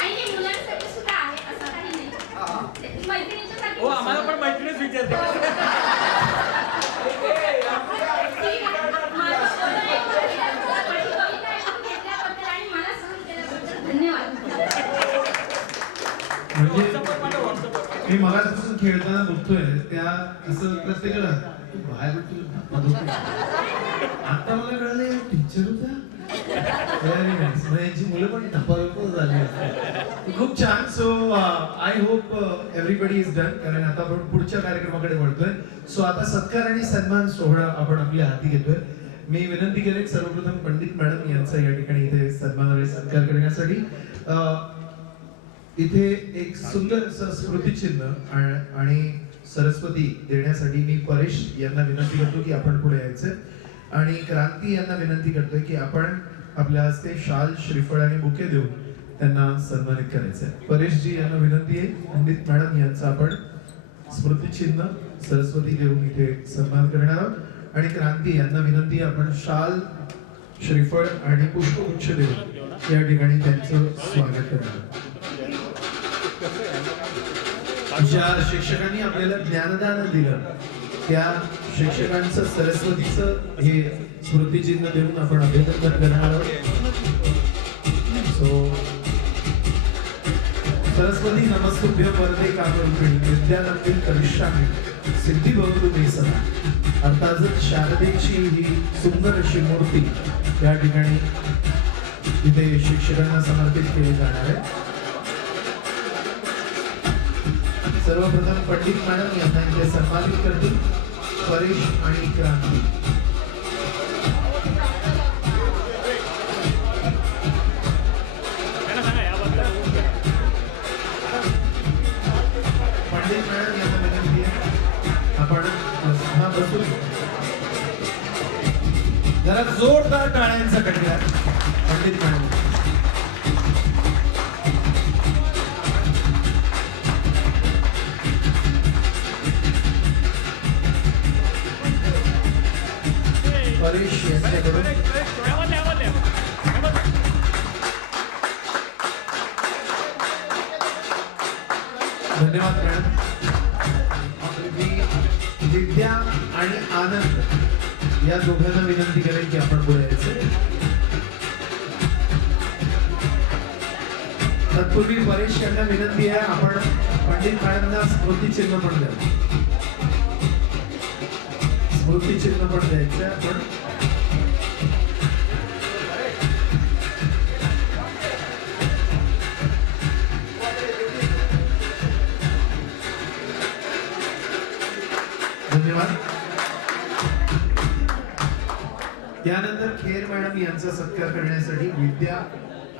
आणि हे मुलांसाठी सुद्धा आहे असं काही नाही. मैत्रिणींच्यासाठी हो आम्हाला पण मैत्रीणच विचारते. मी मगापासून खेळताना बघतोय त्या असं प्रत्येकाला बाहेर आता मला कळलं टीचर होत्या. यांची मुलं पण धपाधप झाली. खूप छान. So I hope everybody is done कारण आता आपण पुढच्या कार्यक्रमाकडे वळतोय. सो आता सत्कार आणि सन्मान सोहळा आपण आपल्या हाती घेतोय. मी विनंती करेन सर्वप्रथम पंडित मॅडम यांचा या ठिकाणी इथे सन्मान सत्कार करण्यासाठी. इथे एक सुंदर असं स्मृतिचिन्ह आणि सरस्वती देण्यासाठी मी परेश यांना विनंती करतो की आपण पुढे यायचं आणि क्रांती यांना विनंती करतोय की आपण आपल्या हस्ते शाल श्रीफळ आणि बुके देऊन त्यांना सन्मानित करायचंय. परेशजी यांना विनंती आहे पंडित मॅडम यांचा आपण स्मृतिचिन्ह सरस्वती देऊन इथे सन्मान करणार आहोत आणि क्रांती यांना विनंती आहे आपण शाल श्रीफळ आणि पुष्पगुच्छ देऊन या ठिकाणी त्यांचं स्वागत करणार. ज्या शिक्षकांनी आपल्याला ज्ञानदान दिलं त्या शिक्षकांचं सरस्वतीचं हे स्मृतिचिन्ह देऊन आपण अभिनंदन करणार आहोत. सो सरस्वती नमस्तुभ्य वरदे कामरूपिणी विद्यालंबित करिष्यामि सिद्धी भवतु मे सदा. अर्थातच शारदेची ही सुंदर अशी मूर्ती या ठिकाणी इथे शिक्षकांना समर्पित केली जाणार आहे. सर्वप्रथम पंडित मॅडम यांना इथे सन्मानित करतील परेश आणि क्रांती. पंडित मॅडम यांना विनंती आहे आपण बसून जरा जोरदार टाळ्यांचा कडकडाट पंडित मॅडम. परेश यांच्याकडून धन्यवाद मॅडम. विद्या आणि आनंद या दोघांना विनंती करेन की आपण पुढे यायचं. तत्पूर्वी परेश यांना विनंती आहे आपण पंडित मॅडमना स्मृतिचिन्ह पण द्या. स्मृतिचिन्ह पण द्यायचं आपण. धन्यवाद. त्यानंतर खेर मॅडम यांचा सत्कार करण्यासाठी विद्या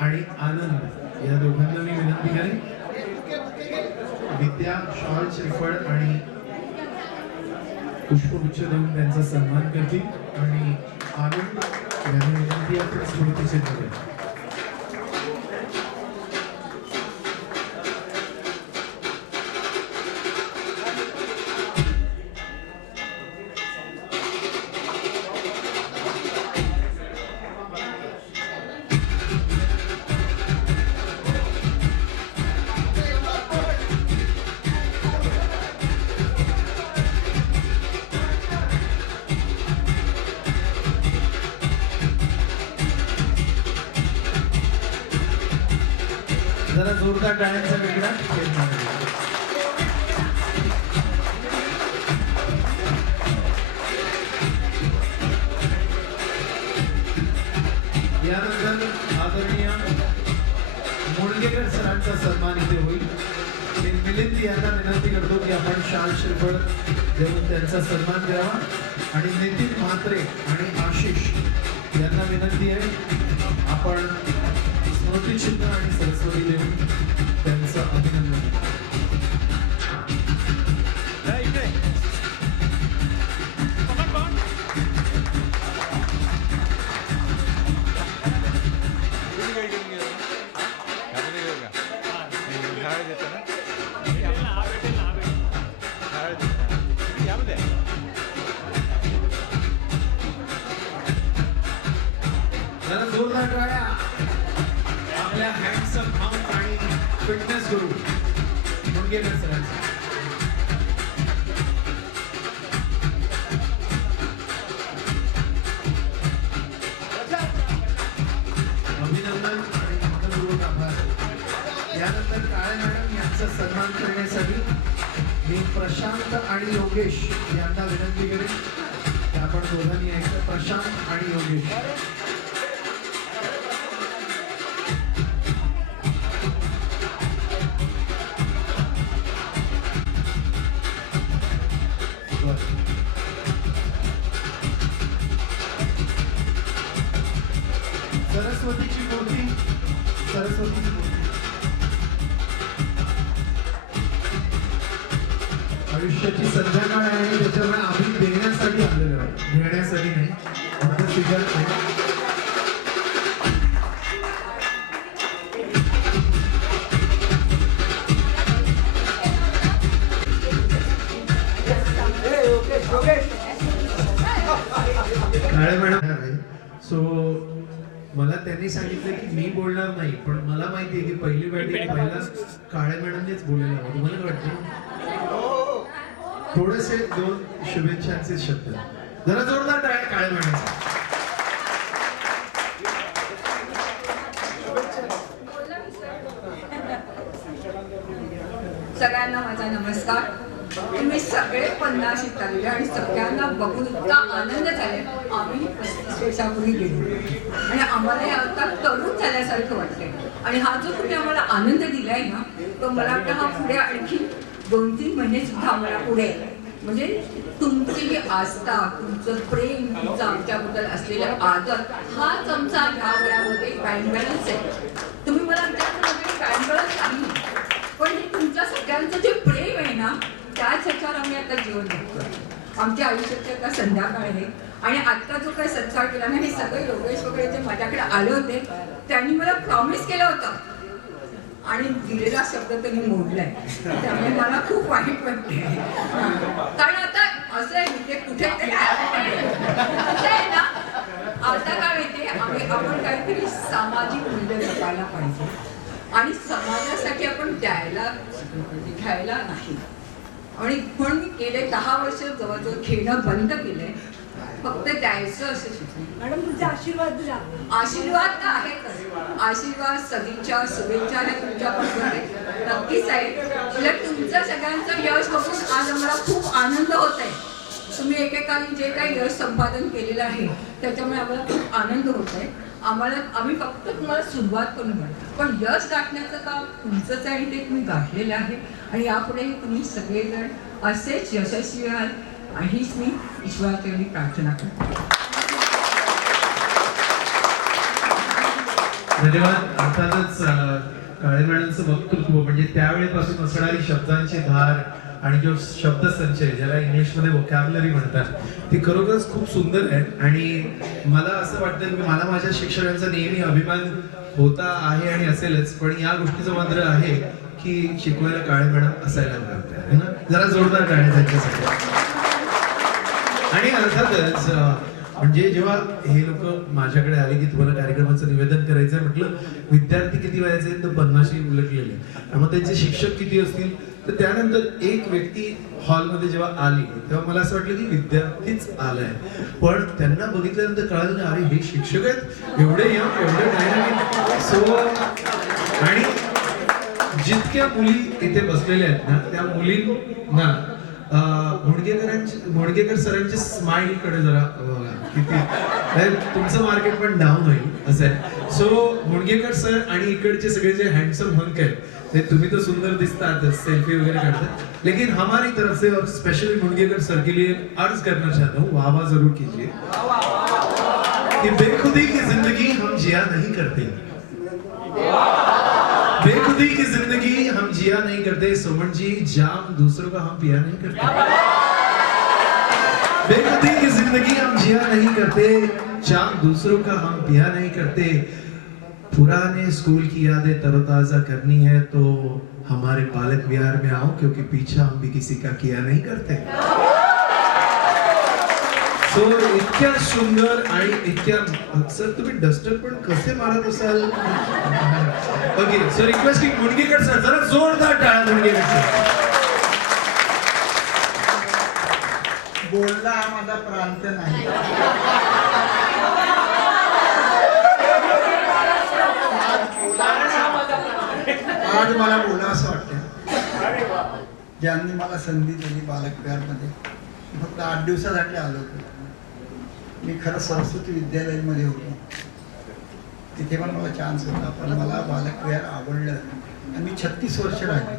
आणि आनंद या दोघांना मी विनंती करेन. विद्या शॉल श्रीफळ आणि पुष्पगुच्छ देऊन त्यांचा सन्मान करतील आणि आनंद यांनी विनंती आपण स्मृतिचिन्ह द्या. जरा जोरदार टाळ्यांचा वेगळा मिलिंद यांना विनंती करतो की आपण शाल श्रीफळ देऊन त्यांचा सन्मान करावा आणि नितीन म्हात्रे आणि आशिष यांना विनंती आहे आपण स्मृतिचिन्ह आणि सरस्वती देऊन त्यांचं अभिनंदन जरा जोरदार टाळ्या आपल्या हँडसम हाऊस आणि फिटनेस गुरु मुंगेकर सरांचा अभिनंदन आणि मनपूर्वक आभार. यानंतर काळे मॅडम यांचा सन्मान करण्यासाठी मी प्रशांत आणि योगेश यांना विनंती करेन की आपण दोघांनी यायचं. प्रशांत आणि योगेश सरस्वतीची मूर्ती सरस्वतीची मूर्ती आयुष्याची संध्याकाळ आहे त्याच्यामुळे आम्ही देण्यासाठी आलेलो आहे घेण्यासाठी नाही फक्त स्वीकारत नाही. काळे मॅडम आहे सो मला त्यांनी सांगितलं की मी बोलणार नाही पण मला माहिती आहे की पहिली बॅटिंग पहिला काळे मॅडमनेच बोलायला हवं. तुम्हाला काय वाटतं? थोडेसे दोन शुभेच्छांचे शब्द जरा जोरदार टाळ्या काळे मॅडम. सगळ्यांना माझा नमस्कार. तुम्ही सगळे 50 आलेले आणि सगळ्यांना बघून इतका आनंद झाला. आम्ही 35 वर्षापूर्वी गेलो आणि आम्हाला आता तरुण झाल्यासारखं वाटतंय आणि हा जो तुम्ही आम्हाला आनंद दिलाय ना तो मला वाटतं हा पुढे आणखी 2-3 महिने सुद्धा आम्हाला पुढे म्हणजे तुमची ही आस्था तुमचं प्रेम तुमचं आमच्याबद्दल असलेला आदर हाच आमचा ह्या वयामध्ये बँक बॅलन्स आहे. तुम्ही मला विचारलं बँक बॅलन्स नाही पण हे तुमच्या सगळ्यांचं जे प्रेम आहे ना त्याच ह्याच्यावर आम्ही आता जीवन जगतो. आमच्या आयुष्याची आता संध्याकाळ आहे आणि आत्ता जो काही सत्कार केला ना हे सगळे योगेश वगैरे जे माझ्याकडे आले होते त्यांनी मला प्रॉमिस केलं होतं आणि दिलेला शब्द त्यांनी मोडलाय त्यामुळे मला खूप वाईट वाटते. कारण आता असं आहे म्हणजे कुठेतरी आहे ना आता काय माहिती आपण काहीतरी सामाजिक मूल्य जपायला पाहिजे आणि समाजासाठी आपण घ्यायला नाही. आणि म्हणून मी गेले 10 वर्ष जवळजवळ घेणं बंद केलंय फक्त द्यायचं असं शिकले. मॅडम तुमचे आशीर्वाद द्या. आशीर्वाद तर आहेतच. आशीर्वाद सदिच्छा शुभेच्छा हे तुमच्याबरोबर नक्कीच आहे. उलट तुमचं सगळ्यांचं यश बघून आज आम्हाला खूप आनंद होत आहे. तुम्ही एकेकाने जे काही यश संपादन केलेलं आहे त्याच्यामुळे आम्हाला खूप आनंद होत आहे. आम्ही फक्त तुम्हाला सुरुवात करून म्हणतो पण यश गाठण्याचं काम तुमचंच आहे आणि ते तुम्ही गाठलेलं आहे आणि यापुढे तुम्ही सगळेजण असेच यशस्वी व्हाल आणि हीच मी ईश्वराचरणी प्रार्थना करते. धन्यवाद. अर्थातच काळे मॅडमचं वक्तृत्व म्हणजे त्यावेळेपासून असणारी शब्दांची धार आणि जो शब्दसंचय ज्याला इंग्लिशमध्ये व्होकॅब्युलरी म्हणतात ती खरोखरच खूप सुंदर आहे. आणि मला असं वाटतं की मला माझ्या शिक्षकांचा नेहमी अभिमान होता आहे आणि असेलच पण या गोष्टीचं मात्र आहे की शिकवायला काळे मॅडम असायला लागतात ना. जरा जोरदार टाळ्या त्यांच्यासाठी. आणि अर्थातच म्हणजे जेव्हा हे लोक माझ्याकडे आले की तुम्हाला कार्यक्रमाचं निवेदन करायचं आहे म्हटलं विद्यार्थी किती व्हायचे तर 50 उलटलेले मग त्यांचे शिक्षक किती असतील तर त्यानंतर एक व्यक्ती हॉलमध्ये जेव्हा आली तेव्हा मला असं वाटलं की विद्यार्थीच आलाय पण त्यांना बघितल्यानंतर कळालं ना अरे हे शिक्षक आहेत एवढे यंग एवढे डायनामिक. सो आणि जितक्या मुली इथे बसलेल्या आहेत ना त्या मुलींना मुडगेकर सरांच्या स्माइल कडे जरा बघा किती तुमचं मार्केट पण डाऊन होईल असं आहे. सो मुडगेकर सर आणि इकडचे सगळे जे हँडसम हंक आहेत नहीं, तुम्ही तो सुंदर दिखता सेल्फी वगैरह करते, लेकिन हमारी तरफ से और स्पेशली मुंगेकर सर के लिए अर्ज करना चाहता हूँ, वाह वाह जरूर कीजिए कि बेखुदी की जिंदगी हम जिया नहीं करते, बेखुदी की जिंदगी हम जिया नहीं करते। सुमन जी, जाम दूसरों का हम पिया नहीं करते, बेखुदी की जिंदगी हम जिया नहीं करते, जाम दूसरों का हम पिया नहीं करते। पुराने स्कूल की यादें तरोताजा करनी है तो हमारे बालक विहार में आओ, क्योंकि पीछा हम भी किसी का किया नहीं करते। सो इतक्या सुंदर आणि इतक्या, सर तुम्ही डस्टर पण कसे मारत असाल? ओके, सो रिक्वेस्टिंग मुंडगेकर सर, जरा जोरदार टाळ्या मुंडगेकर सर. बोलला हा माझा प्रांत नाही. आज मला बोला असं वाटतं, ज्यांनी मला संधी दिली बालक विहारमध्ये. फक्त 8 दिवसासाठी आलो होतो मी. खरं सरस्वती विद्यालयामध्ये होतो, तिथे पण मला चान्स होता, पण मला बालक विहार आवडलं आणि मी 36 वर्ष राहिले.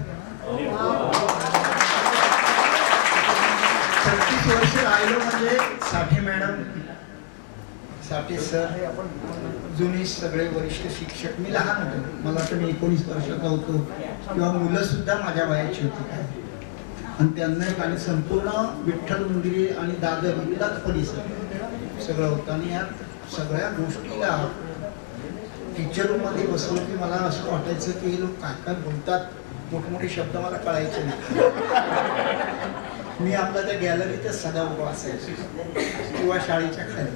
36 वर्ष राहिलो म्हणजे साठे मॅडम, साठे सर, जुने सगळे वरिष्ठ शिक्षक. मी लहान होतो, मला तर मी 19 वर्षाचा होतो, किंवा मुलं सुद्धा माझ्या वयाची होती. आणि त्यांना आणि संपूर्ण विठ्ठल मंदिरे आणि दादर इथलाच परिसर सगळं होतं. आणि यात सगळ्या गोष्टीला टीचर रूममध्ये बसलो की मला असं वाटायचं की हे लोक काय काय बोलतात, मोठमोठे शब्द मला कळायचे नाही. मी आपला त्या गॅलरीतच सदा उभा असायचो किंवा शाळेच्या खाली.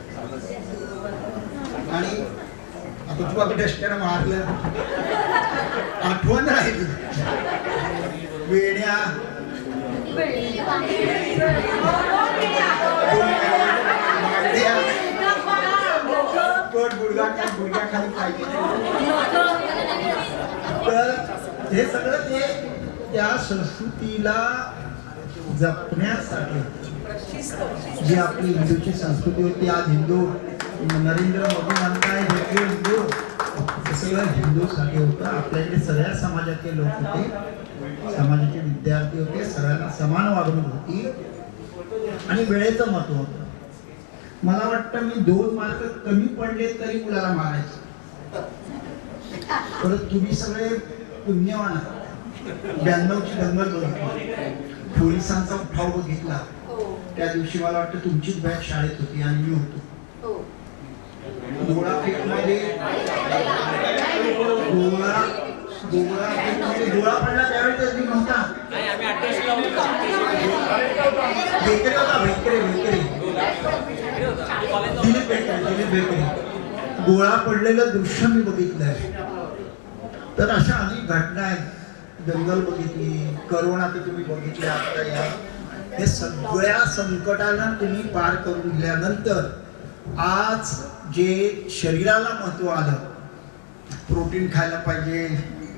आणि आता तू आपल्या डस्टरनं मारलं, आठवण राहिली वेड्या गुडघ्या खाली पाहिजे. तर हे सगळं ते त्या संस्कृतीला जपण्यासाठी जी आपली हिंदूची संस्कृती होती. आज हिंदू नरेंद्र मोदी म्हणताय हिंदू, सगळं हिंदूसाठी होतं. आपल्याकडे सगळ्या समाजाचे लोक होते, समाजाचे विद्यार्थी होते, सगळ्यांना समान वागणूक होती आणि वेळेचं महत्व होतं. मला वाटतं मी 2 मार्क कमी पडले तरी मुलाला मारायचं. परत तुम्ही सगळे पुण्यवान, 92ची दंगल बघितली, पोलिसांचा उठाव बघितला. त्या दिवशी मला वाटतं तुमचीच बॅग शाळेत होती आणि मी होतो. गोळाफेकमध्ये गोळा पडला त्यावेळी तर मी नव्हता. बेकरी होता, बेकरी गोळा पडलेलं दृश्य मी बघितलंय. तर अशा अनेक घटना आहेत. दंगल बघितली, करोना ते तुम्ही बघितले. आता या हे सगळ्या संकटांना तुम्ही पार करून दिल्यानंतर आज जे शरीराला महत्व आलं, प्रोटीन खायला पाहिजे,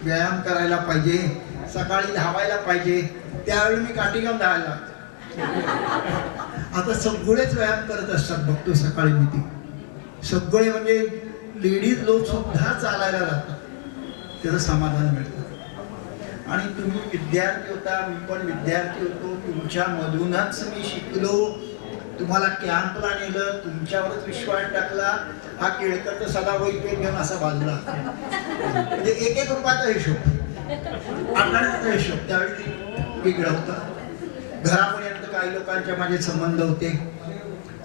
व्यायाम करायला पाहिजे, सकाळी धावायला पाहिजे, त्यावेळी मी काठीगाव धावायला. आता सगळेच व्यायाम करत असतात, बघतो सकाळी मी ती सगळे, म्हणजे लेडीज लोक सुद्धा चालायला जातात, त्याचं समाधान मिळतं. आणि तुम्ही विद्यार्थी होता, मी पण विद्यार्थी होतो, तुमच्या मधूनच मी शिकलो. तुम्हाला कॅम्पला नेलं, तुमच्यावरच विश्वास टाकला. हा केळकर तर सदा वैद्य घेऊन असा बाजूला, म्हणजे 1-1 रुपयाचा हिशोब, आठवड्याचा हिशोब त्यावेळी वेगळा होता. घरापर्यंत काही लोकांच्या माझे संबंध होते,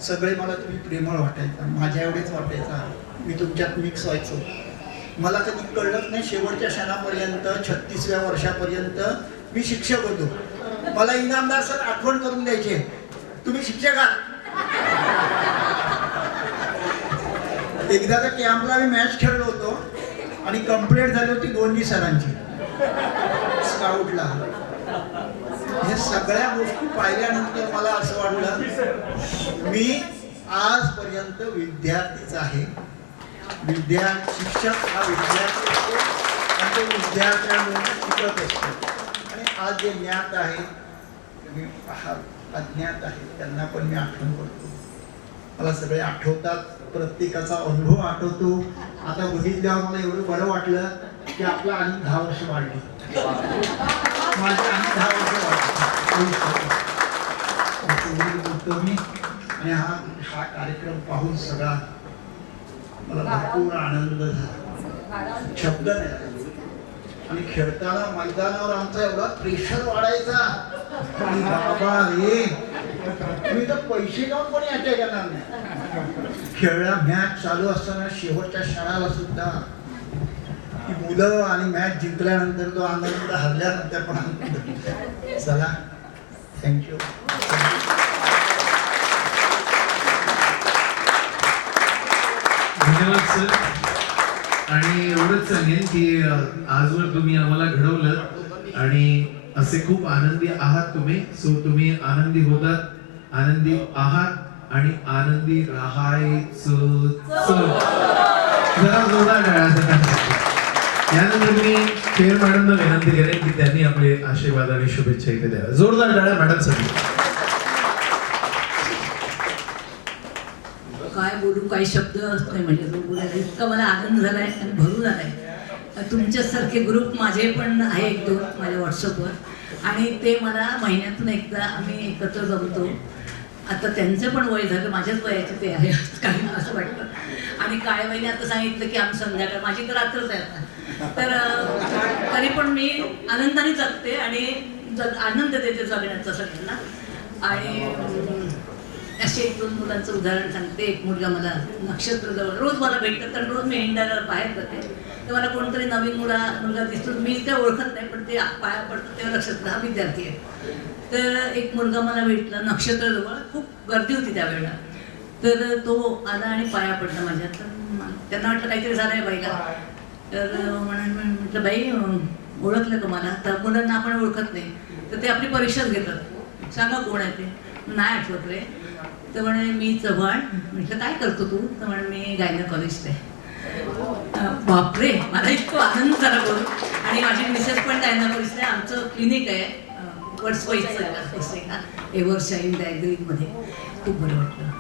सगळे मला तुम्ही प्रेमळ वाटायचा, माझ्या एवढेच वाटायचा. मी तुमच्यात मिक्स व्हायचो. मला कधी कळलंच नाही शेवटच्या क्षणापर्यंत, 36व्या वर्षापर्यंत मी शिक्षक होतो. मला इनामदार सर आठवण करून द्यायचे, तुम्ही शिक्षक आहात. एकदाचा कॅम्पला मी मॅच खेळलो होतो आणि कंप्लेंट झाली होती 2 सरांची स्काउटला. हे सगळ्या गोष्टी पाहिल्यानंतर मला असं वाटलं मी आजपर्यंत विद्यार्थीच आहे. शिक्षक हा विद्यार्थी असतो आणि तो विद्यार्थ्यांना शिकत असतो. आणि आज जे ज्ञात आहे, अज्ञात आहे, त्यांना पण मी आठवण करतो. मला सगळे आठवतात, प्रत्येकाचा अनुभव आठवतो. आता बघितल्यावर मला एवढं बरं वाटलं की आपला आणि 10 वर्ष वाढली. माझ्या आणि 10 वर्ष बोलतो मी. आणि हा कार्यक्रम पाहून सगळा मला भरपूर आनंद झाला, शब्द नाही. आणि खेळताना मैदानावर आमचा एवढा प्रेशर वाढायचा आणि बाबा रे मी तर पैसे लावून कोणी अटॅक करणार नाही. खेळला मॅच चालू असताना शेवटच्या क्षणाला सुद्धा ती मुलं आणि मॅच जिंकल्यानंतर तो आनंद, हरल्यानंतर पण आनंद. चला, थँक्यू. धन्यवाद सर. आणि एवढंच सांगेन की आजवर तुम्ही आम्हाला घडवलं आणि असे खूप आनंदी आहात तुम्ही. सो तुम्ही आनंदी होतात, आनंदी आहात आणि आनंदी राहायचं. जरा जोरदार टाळ्या. यानंतर मी चेअर मॅडमना विनंती करेन की त्यांनी आपले आशीर्वाद आणि शुभेच्छा इथे द्याव्या. जोरदार टाळ्या मॅडमसाठी. काय बोलू, काही शब्द नाही म्हणजे बोलायला. इतका मला आनंद झाला आहे आणि भरून आला आहे. तुमच्यासारखे ग्रुप माझे पण आहे 1-2 माझ्या व्हॉट्सअपवर आणि ते मला महिन्यातून एकदा आम्ही एकत्र जमतो. आता त्यांचं पण वय झालं, माझ्याच वयाचे ते आहे काही असं वाटतं. आणि काळेबाईने आता सांगितलं की आम्ही संध्याकाळ, माझी तर रात्रच आहे आता. तर तरी पण मी आनंदाने जगते आणि आनंद देते जगण्याचा सगळ्यांना. आणि असे 1-2 मुलांचं उदाहरण सांगते. एक मुलगा मला नक्षत्रजवळ रोज मला भेटतात, कारण रोज मी हिंडायला बाहेर जाते. तर मला कोणतरी नवीन मुलगा दिसतो, मी काय ओळखत नाही, पण ते पाया पडतं तेव्हा नक्षत्र हा विद्यार्थी आहे. तर एक मुलगा मला भेटला नक्षत्रजवळ, खूप गर्दी होती त्यावेळेला. तर तो आला आणि पाया पडला माझ्या. तर त्यांना वाटलं काहीतरी झालं आहे बाईला. तर म्हटलं बाई ओळखलं का मला? तर मुलांना आपण ओळखत नाही, तर ते आपली परीक्षाच घेतात, सांगा कोण आहे ते. नाही आठवत रे. तर म्हणे मी चव्हाण. म्हटलं काय करतो तू? तर म्हणे मी गायनोकॉलॉजिस्ट आहे. बापरे, मला इतकं आनंद झाला बोलून. आणि माझी मिसेस पण गायनोकॉलॉजिस्ट आहे. आमचं क्लिनिक आहे वर्सवाईचं एव्हरशाईन डायग्रीमध्ये. खूप बरं वाटलं.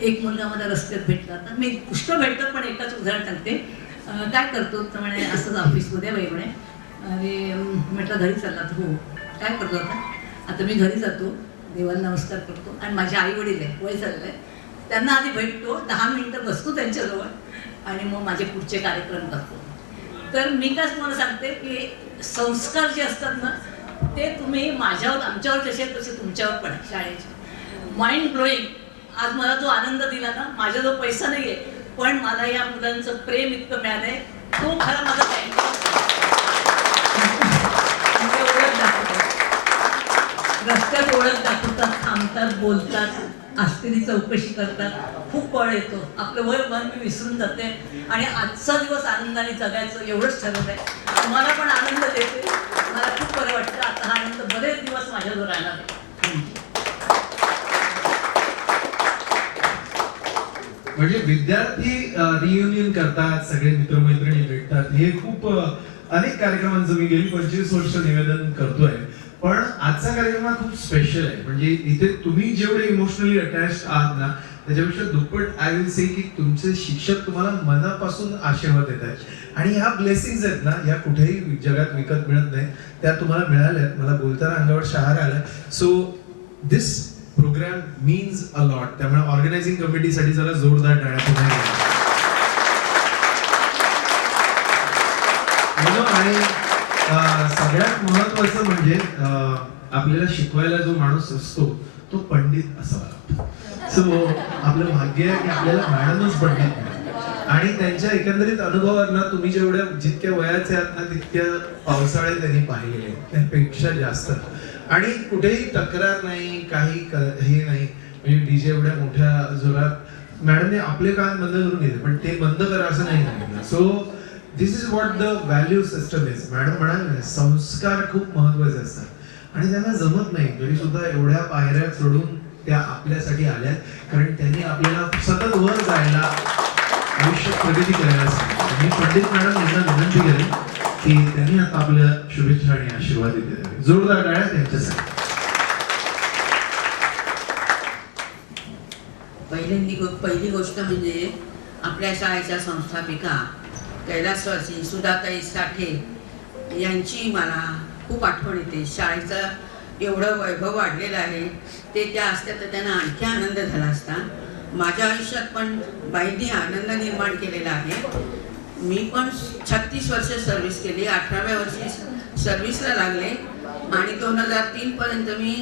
एक मुलगा मला रस्त्यात भेटला. तर मी पुष्कळ भेटतात, पण एकाच उदाहरण सांगते. काय करतो? तर म्हणे असंच ऑफिसमध्ये बाई म्हणे. आणि म्हटलं घरी चालला. तर हो. काय करतो आता मी घरी जातो, देवाला नमस्कार करतो आणि माझे आई वडील आहे, वय झालेलं आहे, त्यांना आधी भेटतो, 10 मिनिटं बसतो त्यांच्याजवळ आणि मग माझे पुढचे कार्यक्रम करतो. तर मी काय तुम्हाला सांगते की संस्कार जे असतात ना, ते तुम्ही माझ्यावर, आमच्यावर जसे आहेत तसे तुमच्यावर पण शाळेचे. Mind blowing. आज मला जो आनंद दिला ना, माझ्याजवळ पैसा नाही आहे, पण मला या मुलांचं प्रेम इतकं मिळालं आहे, तो खरा माझा रस्त्यात ओळख दाखवतात, थांबतात, बोलतात, असलेली चौकशी करतात. खूप बळ येतो. आपलं वय मन मी विसरून जाते आणि आजचा दिवस आनंदाने जगायचं एवढंच ठरवलं आहे. मला पण आनंद देते, मला खूप बरं वाटतं. आता हा आनंद बरेच दिवस माझ्याजवळ राहणार आहे. म्हणजे विद्यार्थी रियुनियन करतात, सगळे मित्रमैत्रिणी भेटतात. हे खूप अनेक कार्यक्रमांचं मी गेली 25 वर्ष निवेदन करतोय, पण आजचा कार्यक्रम हा खूप स्पेशल आहे. म्हणजे इथे तुम्ही जेवढे इमोशनली अटॅच आहात ना, त्याच्यापेक्षा दुप्पट आय विल से की तुमचे शिक्षक तुम्हाला मनापासून आशीर्वाद देतात आणि ह्या ब्लेसिंग्स आहेत ना, या कुठेही जगात विकत मिळत नाही, त्या तुम्हाला मिळाल्यात. मला बोलताना अंगावर शहार आलाय. So this program means a lot. त्यामुळे ऑर्गनायझिंग कमिटीसाठी जरा जोरदार टाळ्या तुम्हाला. आणि सगळ्यात महत्वाचं म्हणजे आपल्याला शिकवायला जो माणूस असतो तो पंडित असावा लागतो. सो आपलं भाग्य आहे की आपल्याला मॅडमच पंडित मिळाले आणि त्यांच्या एकंदरीत अनुभवांना तुम्ही जेवढ्या जितक्या वयाचे आहात ना, तितक्या पावसाळे त्यांनी पाहिलेले, त्यापेक्षा जास्त. आणि कुठेही तक्रार नाही, काही हे नाही. म्हणजे डीजे एवढ्या मोठ्या जोरात मॅडमने आपले कान बंद करून घेतले, पण ते बंद करा असं नाही सांगितलं. So this is what the value system is. Madam म्हणाले संस्कार खूप महत्वाचे असतात आणि त्यांना जमत नाही, तरी सुद्धा एवढ्या पायऱ्या चढून त्या आपल्यासाठी आल्या, कारण त्यांनी आपल्याला सतत वर जायला, आयुष्यात प्रगती करायला सांगितलं. मी पंडित मॅडम यांना विनंती करेन की त्यांनी आता आपल्या शुभेच्छा आणि आशीर्वाद दिले. जोरदार टाळ्या त्यांच्यासाठी. पहिली गोष्ट म्हणजे आपल्या शाळेच्या संस्थापिका कैलासवासी सुधाताई साठे यांची मला खूप आठवण येते. शाळेचं एवढं वैभव वाढलेलं आहे, ते त्या असत्या तर त्यांना आणखी आनंद झाला असता. माझ्या आयुष्यात पण बाईंनी आनंद निर्माण केलेला आहे. मी पण 36 वर्ष सर्व्हिस केली. 18व्या वर्षी सर्व्हिसला लागले आणि 2003 पर्यंत मी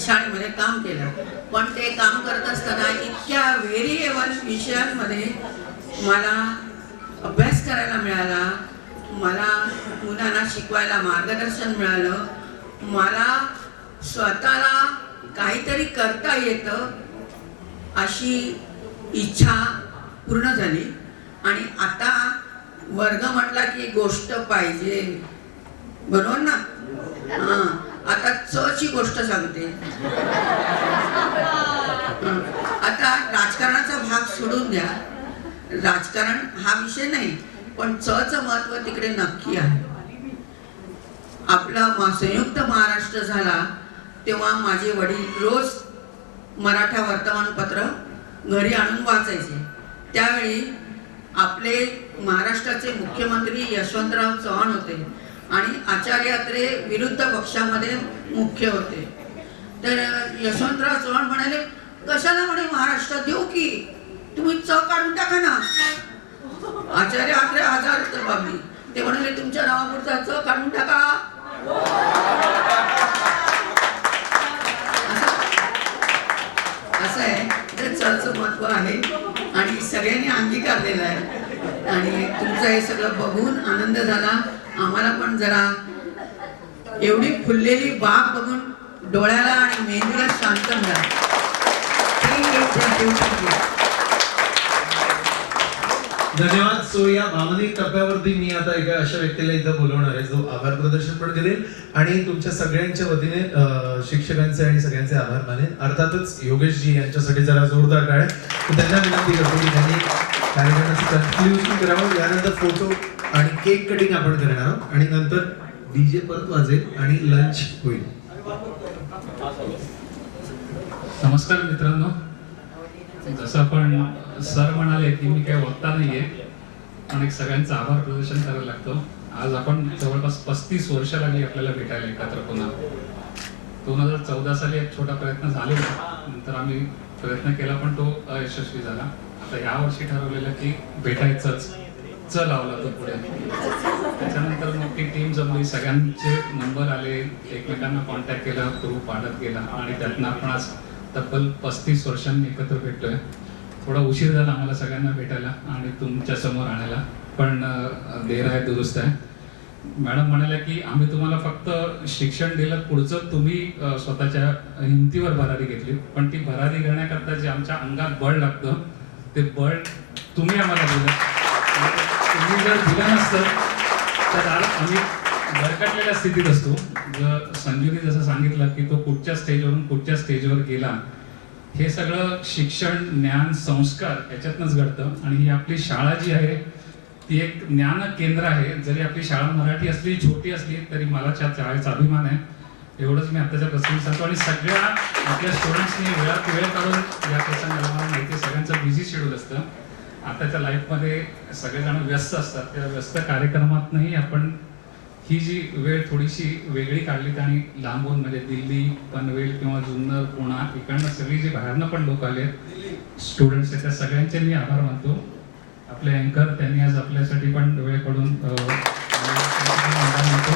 शाळेमध्ये काम केलं. पण ते काम करत असताना इतक्या व्हेरिएबल विषयांमध्ये मला अभ्यास करायला मिळाला, मला मुलांना शिकवायला मार्गदर्शन मिळालं, मला स्वतःला काहीतरी करता येतं अशी इच्छा पूर्ण झाली. आणि आता वर्ग म्हटला की गोष्ट पाहिजे, बरोबर ना? हां, आता ची गोष्ट सांगते. आता राजकारणाचा भाग सोडून द्या, राजकारण हा विषय नाही, पण चं महत्व तिकडे नक्की आहे. आपला संयुक्त महाराष्ट्र झाला तेव्हा माझे वडील रोज मराठा वर्तमानपत्र घरी आणून वाचायचे. त्यावेळी आपले महाराष्ट्राचे मुख्यमंत्री यशवंतराव चव्हाण होते आणि आचार्य अत्रे विरुद्ध पक्षामध्ये मुख्य होते. तर यशवंतराव चव्हाण म्हणाले, कशाला म्हणे महाराष्ट्रात देऊ की, तुम्ही काढून टाका ना. आचार्य अत्रे आजार बाबी ते म्हणाले, तुमच्या नावापुरचा काढून टाका. असं आहे, तर चचं महत्व आहे आणि सगळ्यांनी अंगीकारलेलं आहे. आणि तुमचं हे सगळं बघून आनंद झाला. आम्हाला पण जरा एवढी फुललेली बाग बघून डोळ्याला आणि मेंदूला शांत मिळालं. धन्यवाद. सो या भावनिक टप्प्यावरती मी आता एका अशा व्यक्तीला इथं बोलवणार आहे जो आभार प्रदर्शन पण करेल आणि तुमच्या सगळ्यांच्या वतीने शिक्षकांचे आणि सगळ्यांचे आभार मानेल. अर्थातच योगेशजी यांच्यासाठी जरा जोरदार टाळ्या. त्यांना विनंती करतो की त्यांनी कार्यक्रमाचं कन्क्ल्युजन करावं. यानंतर फोटो आणि केक कटिंग आपण करणार आहोत आणि नंतर डीजे परत वाजेल आणि लंच होईल. नमस्कार मित्रांनो. जसं आपण सर म्हणाले की मी काही वक्ता नाहीये, पण एक सगळ्यांचं आभार प्रदर्शन करायला लागतो. आज आपण जवळपास 35 वर्ष लागली आपल्याला भेटायला एकत्र पुन्हा. 2014 साली एक छोटा प्रयत्न झालेला, नंतर आम्ही प्रयत्न केला पण तो अयशस्वी झाला. आता या वर्षी ठरवलेलं की भेटायचंच, लावला तो पुढे. त्याच्यानंतर मग ती टीम जमली, सगळ्यांचे नंबर आले, एकमेकांना कॉन्टॅक्ट केला, ग्रुप वाढत गेला आणि त्यातनं आपण आज तब्बल 35 वर्षांनी एकत्र भेटतोय. थोडा उशीर झाला आम्हाला सगळ्यांना भेटायला आणि तुमच्या समोर आणायला, पण देर आहे दुरुस्त आहे. मॅडम म्हणाल्या की आम्ही तुम्हाला फक्त शिक्षण दिलं, पुढचं तुम्ही स्वतःच्या हिमतीवर भरारी घेतली, पण ती भरारी घेण्याकरता जे आमच्या अंगात बळ लागतं ते बळ तुम्ही आम्हाला दिलं. तुम्ही जर दिलं नसतं तर आज आम्ही भरकटलेल्या स्थितीत असतो. संजूने जसं सांगितलं की तो कुठच्या स्टेजवरून कुठच्या स्टेजवर गेला, हे सगळं शिक्षण, ज्ञान, संस्कार याच्यातनंच घडतं. आणि ही आपली शाळा जी आहे ती एक ज्ञान केंद्र आहे. जरी आपली शाळा मराठी असली, छोटी असली, तरी मला त्या शाळेचा अभिमान आहे. एवढंच मी आत्ताच्या प्रसंगी सांगतो. आणि सगळ्या आपल्या स्टुडंट्सनी वेळात वेळ काढून या प्रसंगाला, मला माहिती आहे सगळ्यांचं बिझी शेड्यूल असतं. आताच्या लाईफमध्ये सगळेजण व्यस्त असतात. त्या व्यस्त कार्यक्रमातनंही आपण ही जी वेळ थोडीशी वेगळी काढलीत आणि लांबून म्हणजे दिल्ली, पनवेल किंवा जुन्नर, पुणा इकडनं सगळी जी बाहेरनं पण लोक आले, स्टुडंट्स आहेत, त्या सगळ्यांचे मी आभार मानतो. आपले अँकर त्यांनी आज आपल्यासाठी पण वेळ काढून आभार मानतो.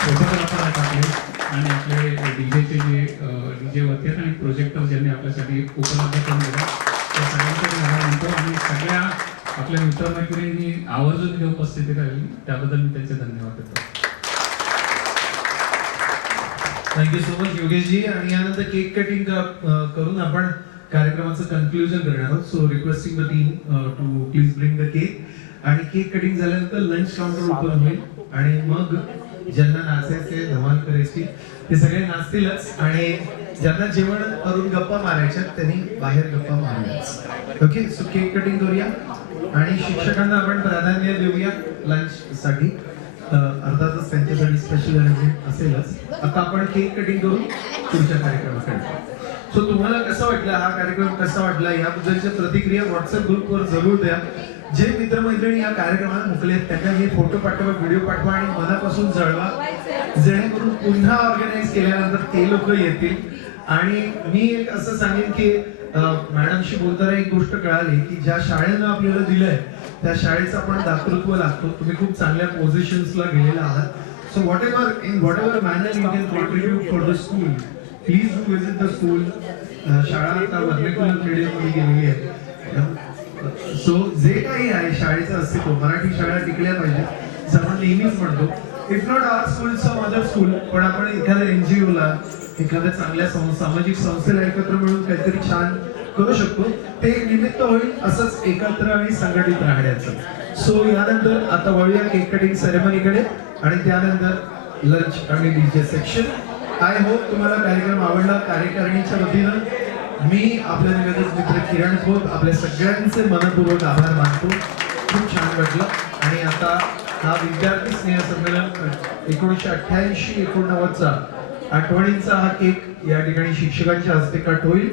फोटो पण आपण टाकले आणि आपले डीजेचे जे डीजे वरती आहेत आणि प्रोजेक्टर ज्यांनी आपल्यासाठी उपलब्ध करून दिला त्या सगळ्यांचे मी आभार मानतो. आणि सगळ्या आपल्या मित्रमैत्रिणींनी आवर्जून इथे उपस्थिती राहिली त्याबद्दल मी त्यांचे धन्यवाद देतो. Thank you so much Yogeshji. आणि यानंतर केक कटिंग करून आपण कार्यक्रमाचं कन्क्ल्युजन करणार आहोत. So requesting the team to please bring the cake. आणि केक कटिंग झाल्यानंतर लंच काउंटर ओपन होईल आणि मग ज्यांना नाचायचे, धमाल करायची ते सगळे नाचतीलच आणि ज्यांना जेवण करून गप्पा मारायच्या त्यांनी बाहेर गप्पा मारायच्या. ओके, सो केक कटिंग करूया आणि शिक्षकांना आपण प्राधान्य देऊया लंच साठी. अर्थातच त्यांच्यासाठी स्पेशल अरेंजमेंट असेलच. आता आपण केक कटिंग करून पुढच्या कार्यक्रमाकडे. सो तुम्हाला कसा वाटला हा कार्यक्रम, कसा वाटला याबद्दलच्या प्रतिक्रिया व्हॉट्सअप ग्रुपवर जरूर द्या. जे मित्रमैत्रिणी या कार्यक्रमात मुकले आहेत त्यांना हे फोटो पाठवा, व्हिडिओ पाठवा आणि मनापासून जळवा, जेणेकरून पुन्हा ऑर्गनाईज केल्यानंतर ते लोक येतील. आणि मी एक असं सांगेन की मॅडमशी बोलताना एक गोष्ट कळाली की ज्या शाळेनं आपल्याला दिलंय त्या शाळेचं आपण दातृत्व लागतो. तुम्ही खूप चांगल्या पोझिशन्सला गेलेला आहात. So what ever manner you can contribute for the school, please do visit the school. शाळा आता वर्मिक्युलर मीडियममध्ये गेलेली आहे. सो जे काही आहे शाळेचं अस्तित्व, मराठी शाळा टिकल्या पाहिजे आपण नेहमीच म्हणतो. If not our school some other school, पण आपण एखाद्या NGO-ला, एखाद्या चांगल्या सामाजिक संस्थेला एकत्र मिळून काहीतरी छान करू शकतो. ते एक निमित्त होईल असंच एकत्र आणि संघटित राहण्याचं. सो यानंतर आता वळूया केक कटिंग सेरेमनीकडे आणि त्यानंतर लंच आणि DJ सेक्शन. आय होप तुम्हाला कार्यक्रम आवडला. कार्यकारिणीच्या वतीनं मी आपल्या निवेदक मित्र किरण खोत आपल्या सगळ्यांचे मनपूर्वक आभार मानतो. खूप छान वाटलं. आणि आता हा विद्यार्थी स्नेह संमेलन 1988-89चा आठवणींचा हा केक या ठिकाणी शिक्षकांच्या हस्ते कट होईल.